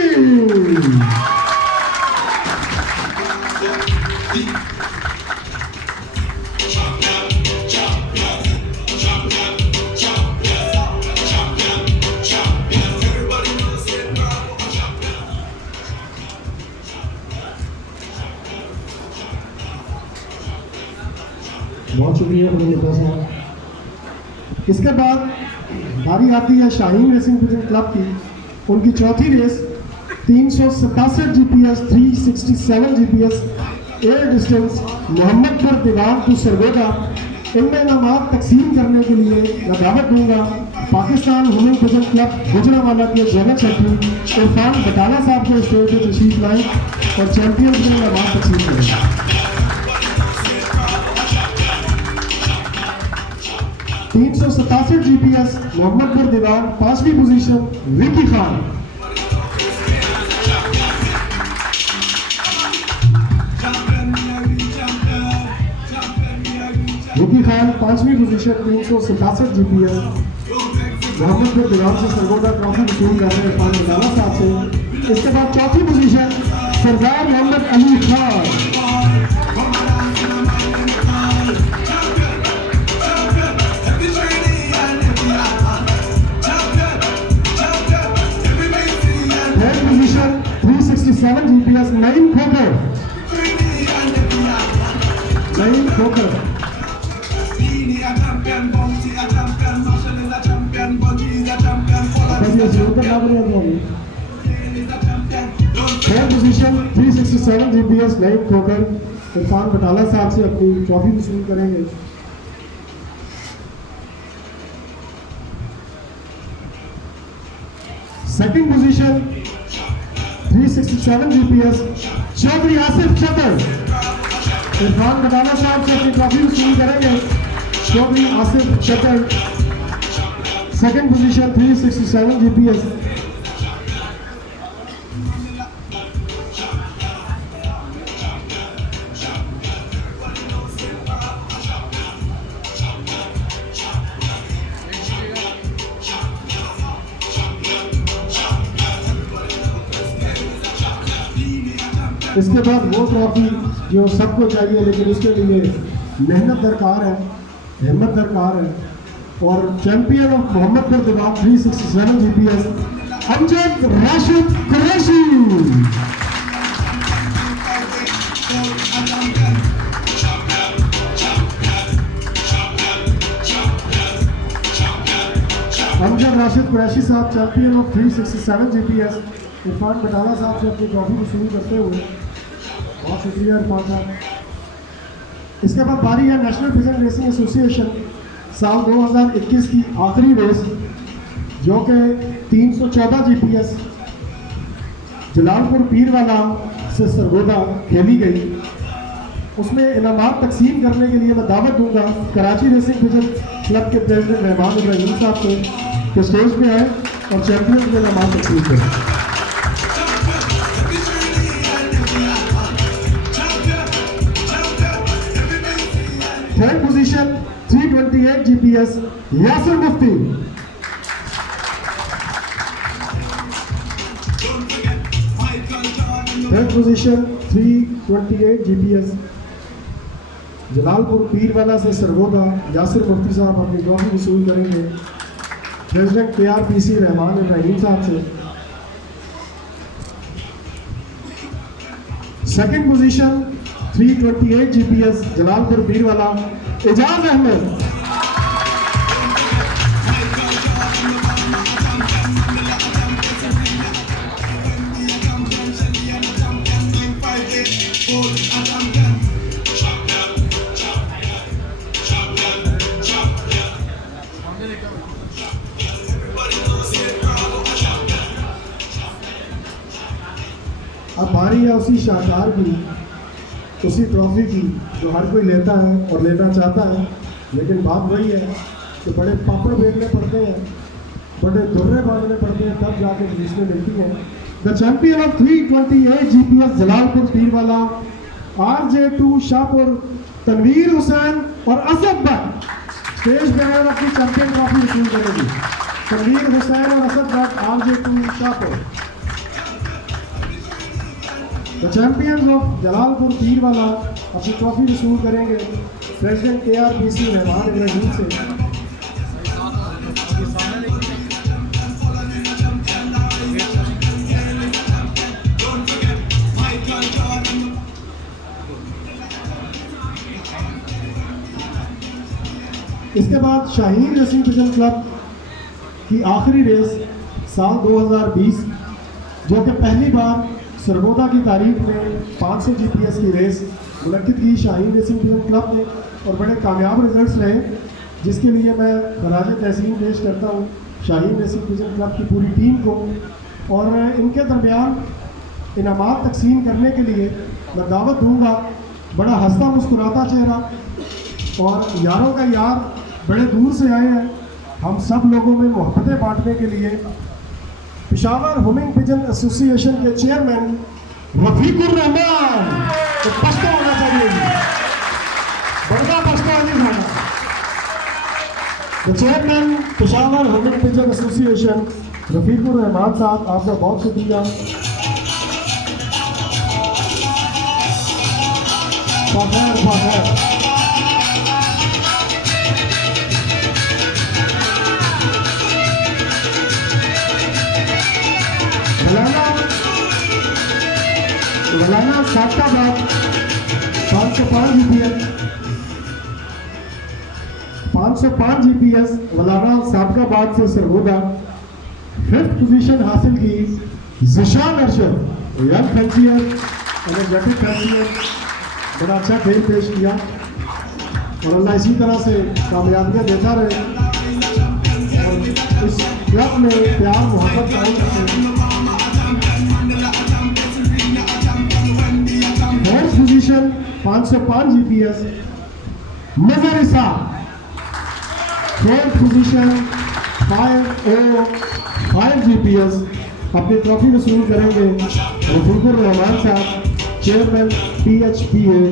बहुत शुक्रिया मुफ्ती साहब। इसके बाद बारी आती है शाहीन रेसिंग पिजन क्लब की उनकी चौथी race 367 GPS 367 GPS air distance Mohammadpur Diwan to Sargodha. इनमें इनामात तकसीम करने के लिए मैं दावत दूंगा पाकिस्तान वुमेन भजन क्लब गुजरावाला के जनरल सेक्रेटरी इरफान बटाला साहब को स्टेज पर तशरीफ लाएं और चैंपियन के इनामात तकसीम करें। 367 GPS मोहम्मदपुर दीवान 5वीं पोजीशन विकी खान। विकी खान 5वीं पोजीशन 367 GPS मोहम्मदपुर दीवान से सरगोदा ट्रॉफी वसूल कर रहे हैं इरफान बटाला साहब से। इसके बाद चौथी position Sardar Mohammad Ali Khan. Third position 367 GPS Naeem Khokhar. Naeem Khokhar third position 367 GPS Naeem Khokhar Irfan Batala साहब से अपनी ट्रॉफी वसूल करेंगे। Second position 367 GPS Chaudhary Asif Chatar Irfan Batala साहब से अपनी ट्रॉफी वसूल करेंगे। Chaudhary Asif Chatar second position 367 GPS। इसके बाद वो ट्रॉफी जो सबको चाहिए लेकिन उसके लिए मेहनत दरकार है, हिम्मत दरकार है और champion of Mohammadpur Dewan 367 GPS Amjad Rashid Qureshi. Amjad Rashid Qureshi साहब champion of 367 GPS Irfan Batala साहब से अपनी ट्रॉफी वसूल करते हुए बहुत शुक्रिया इरफान साहब। इसके बाद बारी है नेशनल प्रिजन रेसिंग एसोसिएशन साल 2021 की आखिरी रेस जो कि 314 GPS जलालपुर पीरवाला से सरगोदा खेली गई। उसमें इनामात तकसीम करने के लिए मैं दावत दूंगा कराची रेसिंग प्रिजन क्लब के प्रेसिडेंट रहमान इब्राहिम साहब से कि स्टेज पे आए और चैंपियन के इनामात तकसीम करें। Third position 328 GPS Yasir Mufti. Third position 328 GPS Jalalpur Pirwala से सरगोदा यासिर मुफ्ती साहब अपनी ट्रॉफी वसूल करेंगे प्रेसिडेंट KRPC रहमान इब्राहिम साहब से। Second position 328 GPS Jalalpur Pirwala Ejaz Ahmed. अब बारी है उसी शाहकार की, उसी ट्रॉफी की जो हर कोई लेता है और लेना चाहता है, लेकिन बात वही है कि बड़े पापड़ बेलने पड़ते हैं, बड़े दुर्रे बांधने पड़ते हैं, तब जाके जीतने मिलती हैं। The champion of 328 GPS Jalalpur Pirwala RJ2 Shahpur Tanveer Hussain और असद भट्ट स्टेज पे आए और अपनी चैंपियन ट्रॉफी वसूल करेगी। तनवीर हुसैन और Asad Bhatt RJ2 Shahpur. The champions of Jalalpur Pirwala अपनी ट्रॉफी वसूल करेंगे प्रेसिडेंट KRPC रहमान इब्राहिम से। इसके बाद शाहीन रेसिंग प्रिजन क्लब की आखिरी रेस साल 2020, जो कि पहली बार सरगोदा की तारीख में 500 GPS की रेस मुनक्किद की शाहीन रेसिंग पिजन क्लब ने और बड़े कामयाब रिजल्ट्स रहे, जिसके लिए मैं खराज तहसीन पेश करता हूँ शाहीन रेसिंग पिजन क्लब की पूरी टीम को। और इनके दरमियान इनामात तकसीम करने के लिए मैं दावत दूंगा बड़ा हंसता मुस्कुराता चेहरा और यारों का यार बड़े दूर से आए हैं हम सब लोगों में मोहब्बतें बांटने के लिए, पेशावर हुमिंग पिजन एसोसिएशन के चेयरमैन रफीकुर रहमान। तो पश्तो होना चाहिए, बड़ा पश्तो नहीं खाना। तो chairman Peshawar homing pigeon association Rafiqur Rehman साहब, आपका बहुत शुक्रिया। मौलाना साख्ताबाद 505 GPS मौलाना साख्ताबाद से सरगोदा। 5th पोजीशन हासिल की Zeeshan Arshad, young fancier, energetic fancier, बड़ा अच्छा खेल पेश किया और अल्लाह इसी तरह से कामयाबियाँ देता रहे और इस क्लब में प्यार मोहब्बत कायम रखे। 4th पोजीशन 505 GPS नजर इसा। 4th पोजीशन 505 GPS अपनी ट्रॉफी वसूल करेंगे रफीकुर रहमान साहब, chairman PHPA।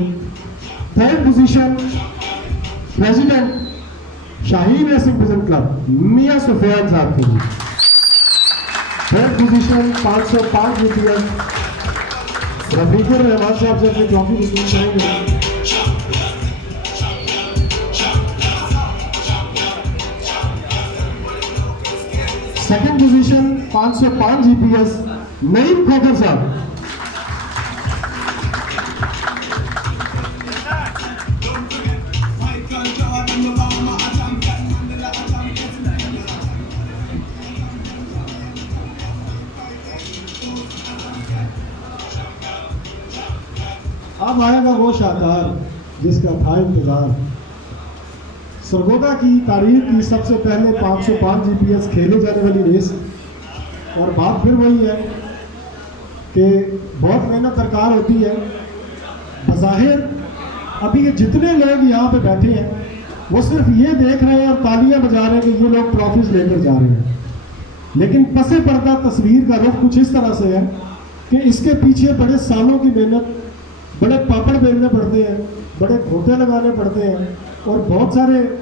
3rd position president Shaheen racing pigeon club मियां सुफियान साहब की। 3rd position 505 GPS Rafiqur Rehman साहब से अपनी ट्रॉफी वसूल करेंगे। Second position 505 GPS Naeem Khokhar साहब। अब आएगा वो शानदार जिसका था इंतजार। सरगोदा की तारीख की सबसे पहले 505 GPS खेले जाने वाली रेस, और बात फिर वही है कि बहुत मेहनत दरकार होती है। बज़ाहिर अभी ये जितने लोग यहाँ पे बैठे हैं वो सिर्फ ये देख रहे हैं और तालियां बजा रहे हैं कि ये लोग ट्रॉफीज लेकर जा रहे हैं, लेकिन पसे पर्दा तस्वीर का रुख कुछ इस तरह से है कि इसके पीछे बड़े सालों की मेहनत, बड़े पापड़ बेलने पड़ते हैं, बड़े घोटे लगाने पड़ते हैं और बहुत सारे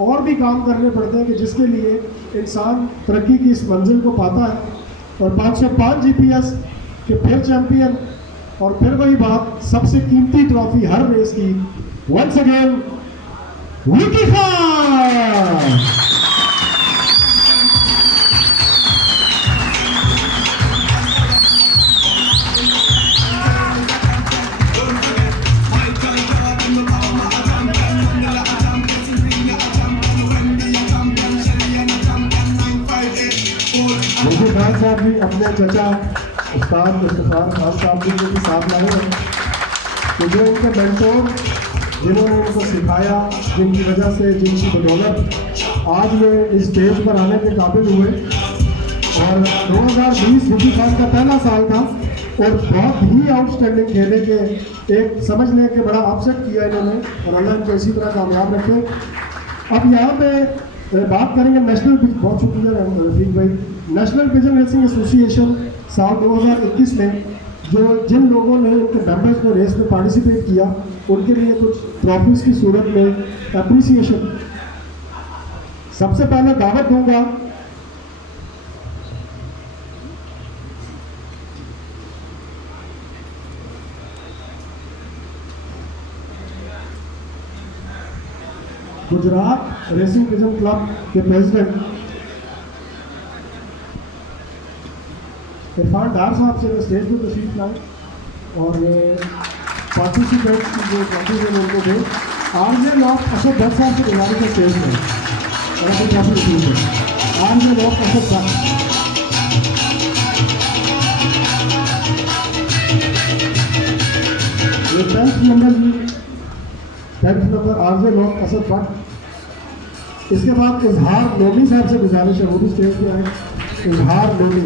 और भी काम करने पड़ते हैं कि जिसके लिए इंसान तरक्की की इस मंजिल को पाता है। और 505 GPS के फिर चैंपियन और फिर वही बात, सबसे कीमती ट्रॉफी हर रेस की, वंस अगेन विकी खान। विकी खान साहब भी अपने चचा उस्ताद इफ्तिखार खान साहब जी के साथ लाए हैं, तो जो इनके मेंटोर, जिन्होंने इनको सिखाया, जिनकी वजह से, जिनकी बदौलत आज ये इस स्टेज पर आने के काबिल हुए। और 2020 विकी खान का पहला साल था और बहुत ही आउटस्टैंडिंग खेले के एक समझ लें कि बड़ा अपसेट किया इन्होंने और अल्लाह इनको इसी तरह कामयाब रखे। अब यहाँ पे बात करेंगे नेशनल, बहुत शुक्रिया रफीक भाई, नेशनल पिजन रेसिंग एसोसिएशन साल 2021 में जो जिन लोगों ने, उनके मेंबर्स ने रेस में पार्टिसिपेट किया, उनके लिए कुछ ट्रॉफीज की सूरत में अप्रिसिएशन। सबसे पहले दावत दूंगा गुजरात रेसिंग पिजन क्लब के प्रेसिडेंट इरफान डार साहब से स्टेज पर तशरीफ लाए और पार्टिसिपेंट्स की जो ट्रॉफी है उनको दे। आरजे लॉक अशोक भट्ट साहब से गुजारिश है स्टेज पर और अपनी ट्रॉफी रिसीव करें। आरजे लॉक अशोक भट्ट। कामिल हो असद भट्ट। इसके बाद इजहार लोनी साहब से गुजारिश है वो भी स्टेज पे आए। इजहार लोनी,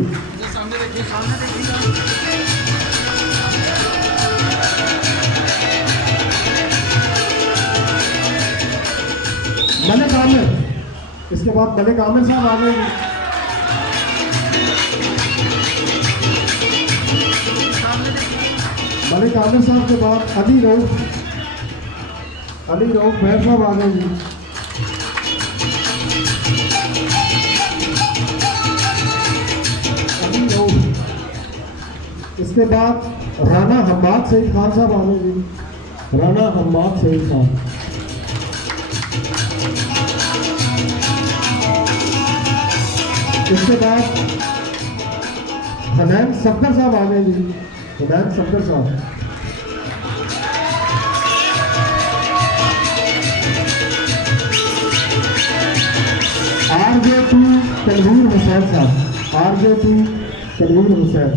मलिक आमिर, इसके बाद मलिक आमिर साहब आ गए। मलिक आमिर साहब के बाद अली रऊफ भैर साहब आ गए जी। अली रऊफ, इसके बाद राना हम्माद सईद खान साहब आ गए जी। राना हम्माद सईद खान, इसके बाद हनैन सफदर साहब आ गए जी। हनैन सफदर साहब, RJ2 तनवीर हुसैन साहब, RJ2 तनवीर हुसैन,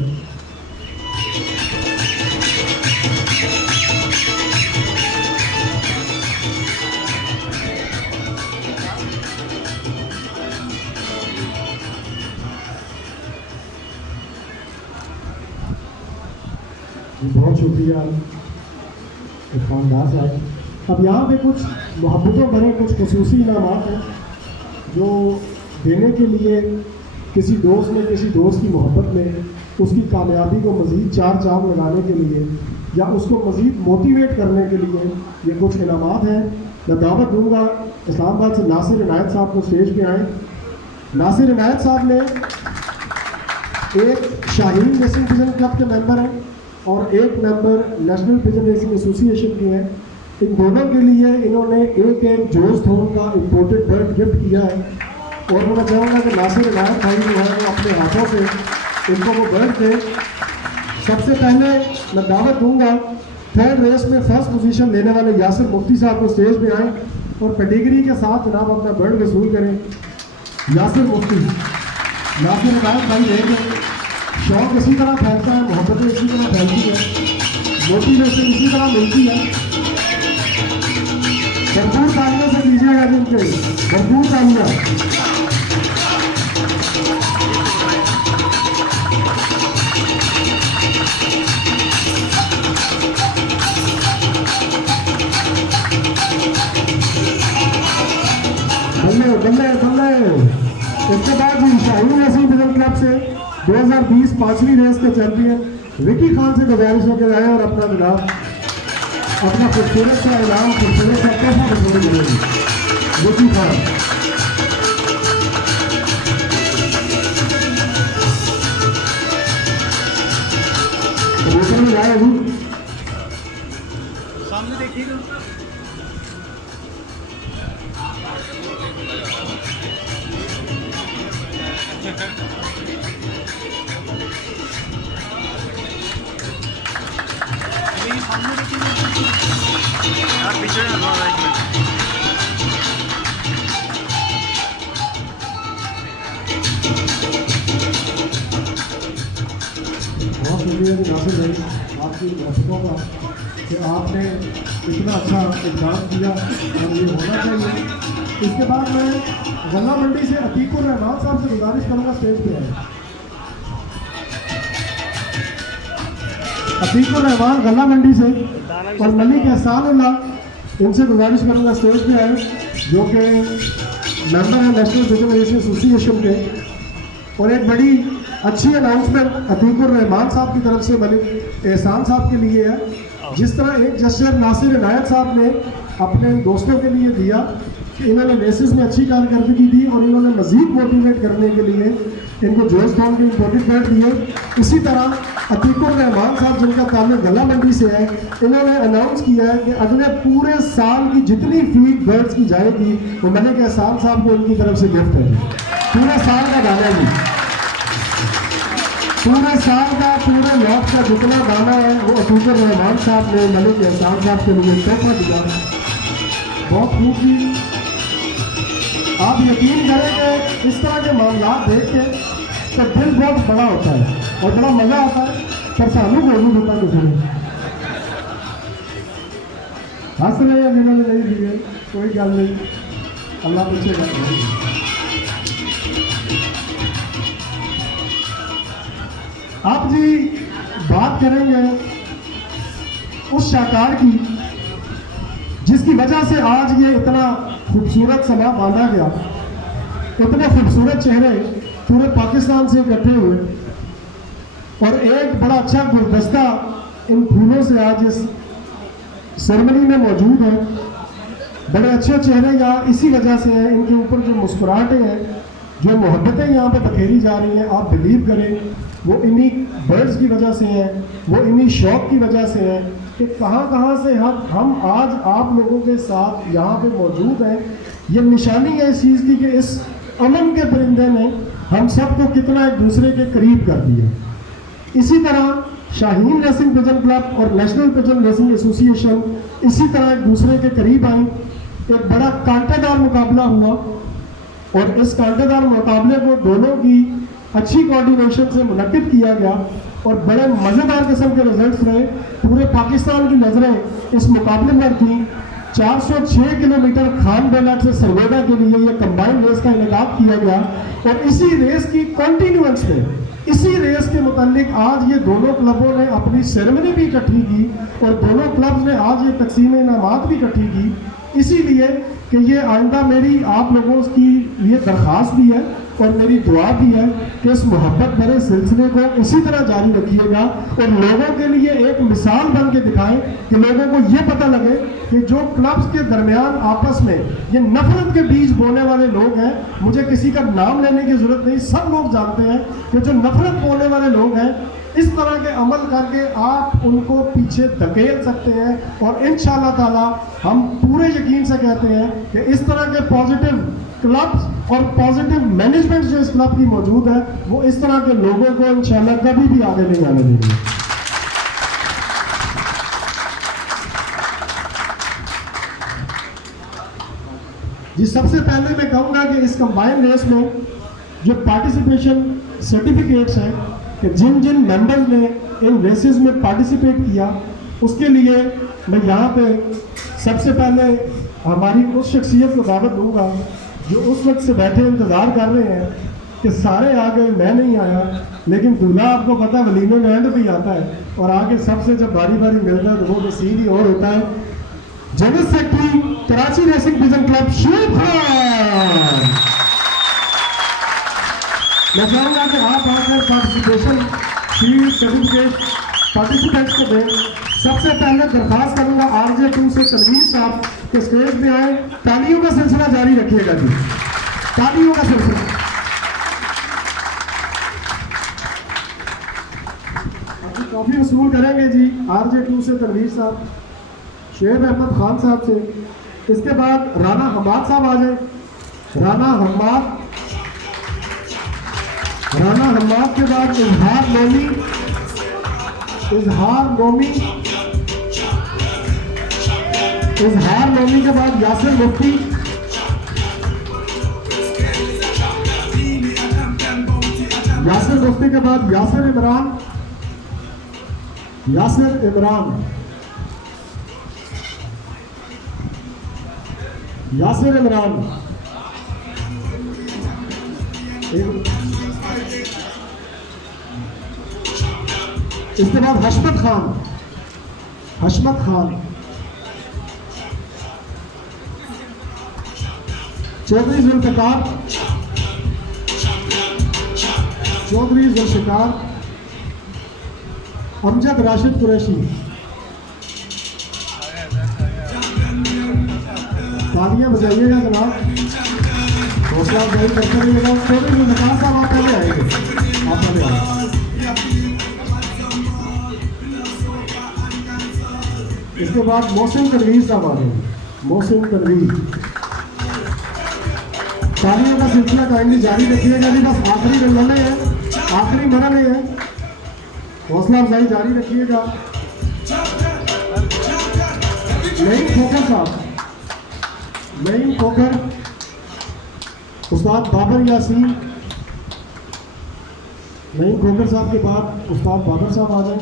बहुत शुक्रिया खानदार साहब। अब यहाँ पे कुछ मोहब्बतों भरे कुछ खसूसी इनामात हैं जो देने के लिए किसी दोस्त ने किसी दोस्त की मोहब्बत में उसकी कामयाबी को मज़ीद चार चांद लगाने के लिए या उसको मज़ीद मोटिवेट करने के लिए ये कुछ इनामात हैं। मैं दावत दूंगा इस्लामाबाद से नासिर इनायत साहब को स्टेज पे आए। नासिर इनायत साहब ने एक शाहीन रेसिंग पिजन क्लब के मेंबर हैं और एक member national pigeon racing association के हैं। इन दोनों के लिए इन्होंने एक जोश थोन का इम्पोर्टेड बर्ड गिफ्ट किया है और मैं चाहूँगा कि नासिर इनायत भाई जो है वो अपने हाथों से इनको वो बर्ड दे। सबसे पहले मैं दावत दूंगा थर्ड रेस में फर्स्ट पोजीशन लेने वाले यासिर मुफ्ती साहब को स्टेज पे आएँ और पेडिग्री के साथ जनाब अपना बर्ड वसूल करें। यासिर मुफ्ती, नासिर इनायत भाई देखें, शौक इसी तरह फैलता है, मोहब्बतें इसी तरह फैलती है, मोटिवेशन इसी तरह मिलती है। भरपूर तालियों से लीजिएगा जिनके, भरपूर तालियां। बल्ले बल्ले बल्ले। इसके बाद जी शाहीन रेसिंग पिजन क्लब से 2020 पांचवी रेस के चैंपियन विकी खान से गुजारिश होकर आए और अपना जनाब अपना खूबसूरत सा इनाम, खूबसूरत सा तोहफा बतौर मिलेगी। विकी खान, में जाए अभी सामने देखिएगा। यार पीछे ना लो, एक मिनट। बहुत शुक्रिया जी नासिर भाई आपकी महत्वों का कि आपने इतना अच्छा इकदाम किया और ये होना चाहिए। इसके बाद मैं गन्ना मंडी से अतीकुर रहमान साहब से गुजारिश करूँगा स्टेज पे आए। अतीकुर रहमान गन्ना मंडी से और मलिक एहसानुल्लाह, इनसे गुजारिश करूँगा स्टेज पे आए जो कि मेंबर है नेशनल पिजन रेसिंग एसोसिएशन के। और एक बड़ी अच्छी अनाउंसमेंट अतीकुर रहमान साहब की तरफ से मलिक एहसान साहब के लिए है। जिस तरह एक जस्टिस नासिर इनायत साहब ने अपने दोस्तों के लिए दिया कि इन्होंने रेसेस में अच्छी कारकर्दगी दी और इन्होंने मज़ीद मोटिवेट करने के लिए इनको जोश टॉन के इम्पोर्टेड बैट दिए, इसी तरह अतीकुर रहमान साहब जिनका ताल्लुक गला मंडी से है, इन्होंने अनाउंस किया है कि अगले पूरे साल की जितनी फीड बर्ड्स की जाएगी वो मलिक एहसान साहब को उनकी तरफ से गिफ्ट है। पूरे साल का दाना जी, पूरे साल का पूरे लॉट का जितना दाना है वो अतीकुर रहमान साहब ने मलिक एहसान साहब के लिए तोहफा दिया। बहुत खूब जी। आप यकीन करें कि इस तरह के मामला देख के तो दिल बहुत बड़ा होता है और बड़ा मज़ा आता है, पर सानू मौजूद होता है किसी में। हंस रहे हैं जिन्होंने नहीं दिए, कोई गल नहीं, अल्लाह पूछेगा। आप जी बात करेंगे उस शाहकार की जिसकी वजह से आज ये इतना खूबसूरत समा बांधा गया, इतने खूबसूरत चेहरे पूरे पाकिस्तान से इकट्ठे हुए और एक बड़ा अच्छा गुलदस्ता इन फूलों से आज इस सेरेमनी में मौजूद है। बड़े अच्छे चेहरे यहाँ इसी वजह से हैं, इनके ऊपर जो मुस्कुराहटें हैं, जो मोहब्बतें यहाँ पे बखेरी जा रही हैं, आप बिलीव करें वो इन्हीं बर्ड्स की वजह से हैं, वो इन्हीं शौक की वजह से हैं कि कहाँ से हम आज आप लोगों के साथ यहाँ पे मौजूद हैं। ये निशानी है इस चीज़ की कि इस अमन के परिंदे ने हम सबको कितना एक दूसरे के करीब कर दिया। इसी तरह शाहीन रेसिंग पिजन क्लब और नेशनल पिजन रेसिंग एसोसिएशन इसी तरह एक दूसरे के करीब आई। एक बड़ा कांटेदार मुकाबला हुआ और इस कांटेदार मुकाबले को दोनों की अच्छी कोऑर्डिनेशन से मुनक्किद किया गया और बड़े मज़ेदार किस्म के रिजल्ट्स रहे। पूरे पाकिस्तान की नज़रें इस मुकाबले में थी। 406 किलोमीटर खान बेलाट से सरगोदा के लिए ये कंबाइंड रेस का इनेकाद किया गया और इसी रेस की कॉन्टिन्यूएंस में, इसी रेस के मुतालिक आज ये दोनों क्लबों ने अपनी सेरेमनी भी इकट्ठी की और दोनों क्लब्स ने आज ये तकसीम इनामात भी इकट्ठी की। इसीलिए कि ये आइंदा मेरी आप लोगों की ये दरख्वास्त भी है और मेरी दुआ भी है कि इस मोहब्बत भरे सिलसिले को इसी तरह जारी रखिएगा और लोगों के लिए एक मिसाल बन के दिखाएं कि लोगों को ये पता लगे कि जो क्लब्स के दरमियान आपस में ये नफरत के बीज बोने वाले लोग हैं, मुझे किसी का नाम लेने की ज़रूरत नहीं, सब लोग जानते हैं कि जो नफरत बोने वाले लोग हैं, इस तरह के अमल करके आप उनको पीछे धकेल सकते हैं। और इंशाअल्लाह ताला हम पूरे यकीन से कहते हैं कि इस तरह के पॉजिटिव क्लब्स और पॉजिटिव मैनेजमेंट जो इस क्लब की मौजूद है, वो इस तरह के लोगों को इंशाअल्लाह कभी भी आगे नहीं आने देंगे। जी सबसे पहले मैं कहूँगा कि इस कंबाइंड रेस में जो पार्टिसिपेशन सर्टिफिकेट्स हैं कि जिन जिन मेंबर्स ने इन रेसेस में पार्टिसिपेट किया, उसके लिए मैं यहाँ पे सबसे पहले हमारी उस शख्सियत को दावत दूंगा जो उस वक्त से बैठे इंतज़ार कर रहे हैं कि सारे आ गए, मैं नहीं आया, लेकिन दूल्हा आपको पता है वलीमे में एंड भी आता है और आगे सबसे जब बारी बारी मिलता है तो वो सीन ही और होता है। General secretary Karachi racing pigeon club Shubh Khan, मैं चाहूँगा कि आप आकर पार्टिसिपेशन शील्ड सर्टिफिकेट पार्टिसिपेंट्स को दें। सबसे पहले दरख्वास्त करूँगा RJ2 से तनवीर साहब के स्टेज पे आए, तालियों का सिलसिला जारी रखिएगा जी, तालियों का सिलसिला। काफ़ी वसूल करेंगे जी RJ2 से तनवीर साहब, शेर अहमद खान साहब से। इसके बाद राना हम्माद साहब आ जाए। राना हम्माद के बाद इजहार नोमी के बाद यासिर मुफ्ती, के बाद यासिर इमरान, इसके बाद हशमत खान, चौधरी जुल्फिकार, अमजद राशिद कुरैशी। तालियां बजाइएगा जनाब, हौसला अफजाई करते रहिएगा। चौधरी जुल्फिकार साहब आप पहले आएंगे, इसके बाद मोहसिन तनवीर साहब आ रहे हैं। तालियों का सिलसिला काइंडली जारी रखिएगा जी, बस आखिरी मरहले हैं, हौसला अफजाई जारी रखिएगा। नईम खोखर, उस्ताद बाबर यासीन। नईम खोखर साहब के बाद उस्ताद बाबर साहब आ जाए।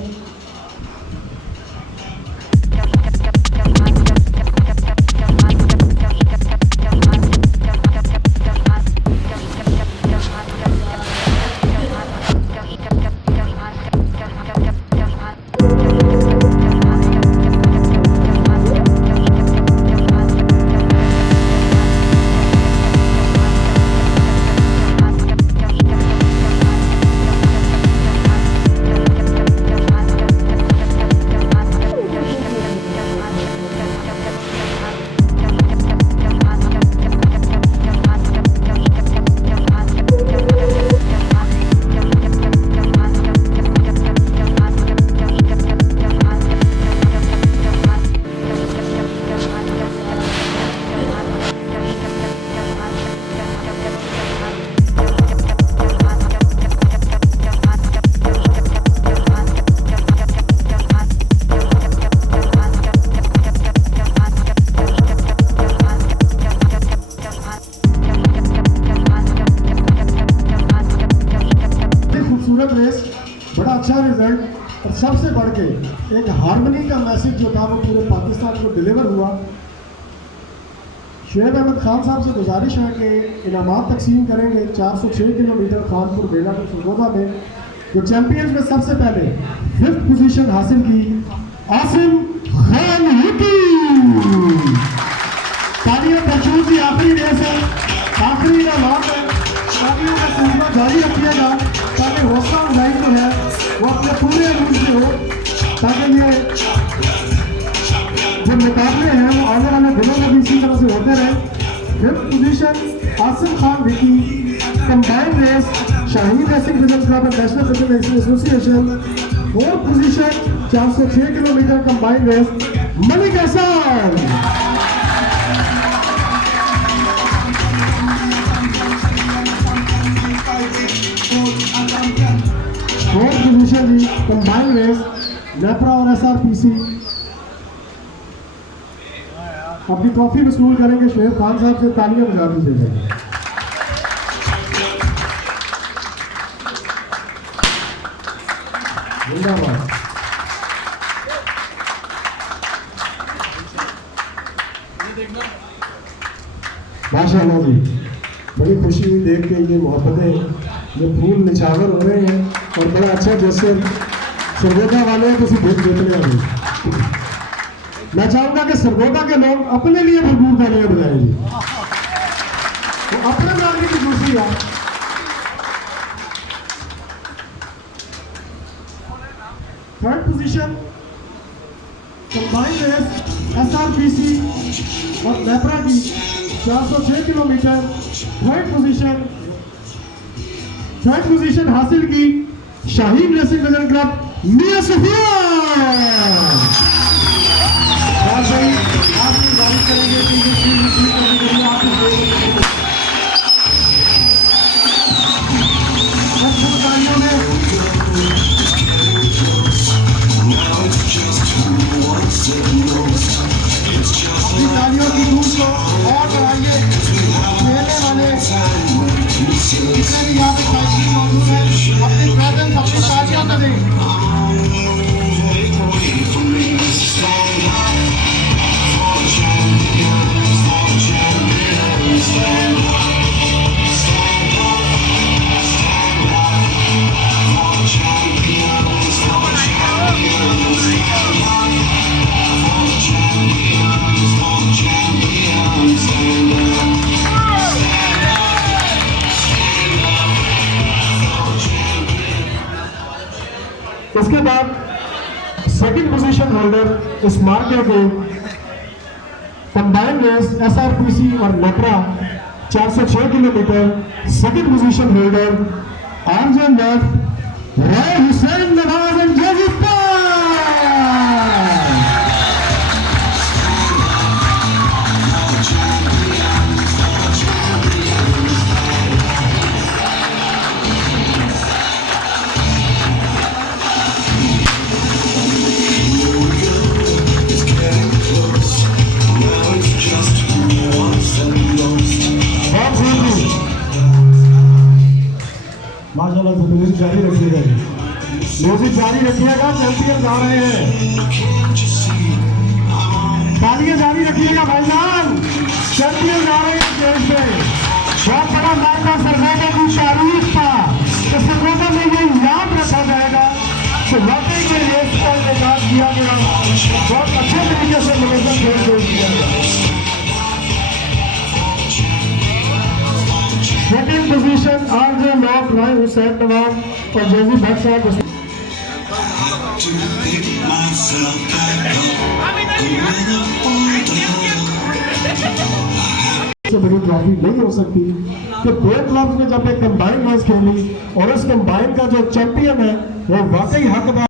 खूबसूरत रेस, बड़ा अच्छा रिजल्ट, और सबसे बढ़ के एक हार्मनी का मैसेज जो था वो पूरे पाकिस्तान को डिलीवर हुआ। शुएब अहमद खान साहब से गुजारिश है कि इनामात तकसीम करेंगे। 406 किलोमीटर खानपुर बेलापुर सरगोदा में जो चैंपियंस में सबसे पहले 5th पोजीशन हासिल की आसिम खान हुकी। तालियां बरछूर की आखिरी रेस है, आखिरी इनामात है। तालियों का सिलसिला जारी रखिएगा ताकि हौसला अफजाई जो है वो अपने पूरे रूप से हो, ताकि ये जो मुकाबले हैं वो आने वाले दिनों में भी इसी तरह से होते रहे। 5th position Asim Khan Vicky, combined race Shaheen racing business club and national business association. 4th position 406 kilometre combined race Malik Hassan. 4th position जी कंबाइंड रेस नेपरा और SRPC। अपनी ट्रॉफी वसूल करेंगे शुएब खान साहब से, तालियां बजा दीजिएगा। जिंदाबाद। माशाअल्लाह जी, बड़ी खुशी हुई देख के ये मोहब्बतें जो फूल निछावर हो रहे हैं, और बड़ा अच्छा जैसे सरगोदा वाले हैं किसी भेद जीतने वाले। मैं चाहूंगा कि सरगोदा के लोग अपने लिए भरपूर तालियां बजाएं जी, तो अपने नाम की दूसरी है। Third position combined race SRPC और नेपरा की 406 किलोमीटर। थर्ड पोजीशन हासिल की शाहीन रेसिंग बिजनेस क्लब मियां सुफियान। भाई आप बात करेंगे कि ये टीम रिसीव करने के लिए आप तालियों में अपनी तालियों की धूम को और बढ़ाइए। खेलने वाले जितने भी यहाँ पे साथी मौजूद हैं अपनी प्रेजेंस अपनी तालियों का दें। इसके बाद सेकंड पोजीशन होल्डर इस मार्के के कंबाइंड रेस SRPC और नेपरा 406 kilometre second position holder RJ नेफ राय हुसैन नवाज एंड जजीफा। माशाल्लाह से म्यूजिक जारी रखिएगा, म्यूजिक जारी रखिएगा। चैंपियन जा रहे हैं, तालियां जारी रखिएगा भाईजान। चैंपियन जा रहे हैं स्टेज पे। बहुत बड़ा मामला सरगोदा की तारीफ था, तो सरगोदा में ये याद रखा जाएगा कि वाकई में रेस का इनेकाद किया गया, बहुत अच्छे तरीके से मुनज़्ज़म खेल पेश किया गया। सेकंड पोजीशन आरजे नॉफ राय हुसैन नवाज और जैजी भट्ट साहब। से बड़ी ट्रॉफी नहीं हो सकती कि दो क्लब्स ने जब एक कंबाइन मैच खेली और उस कंबाइन का जो चैंपियन है वो वाकई हकदार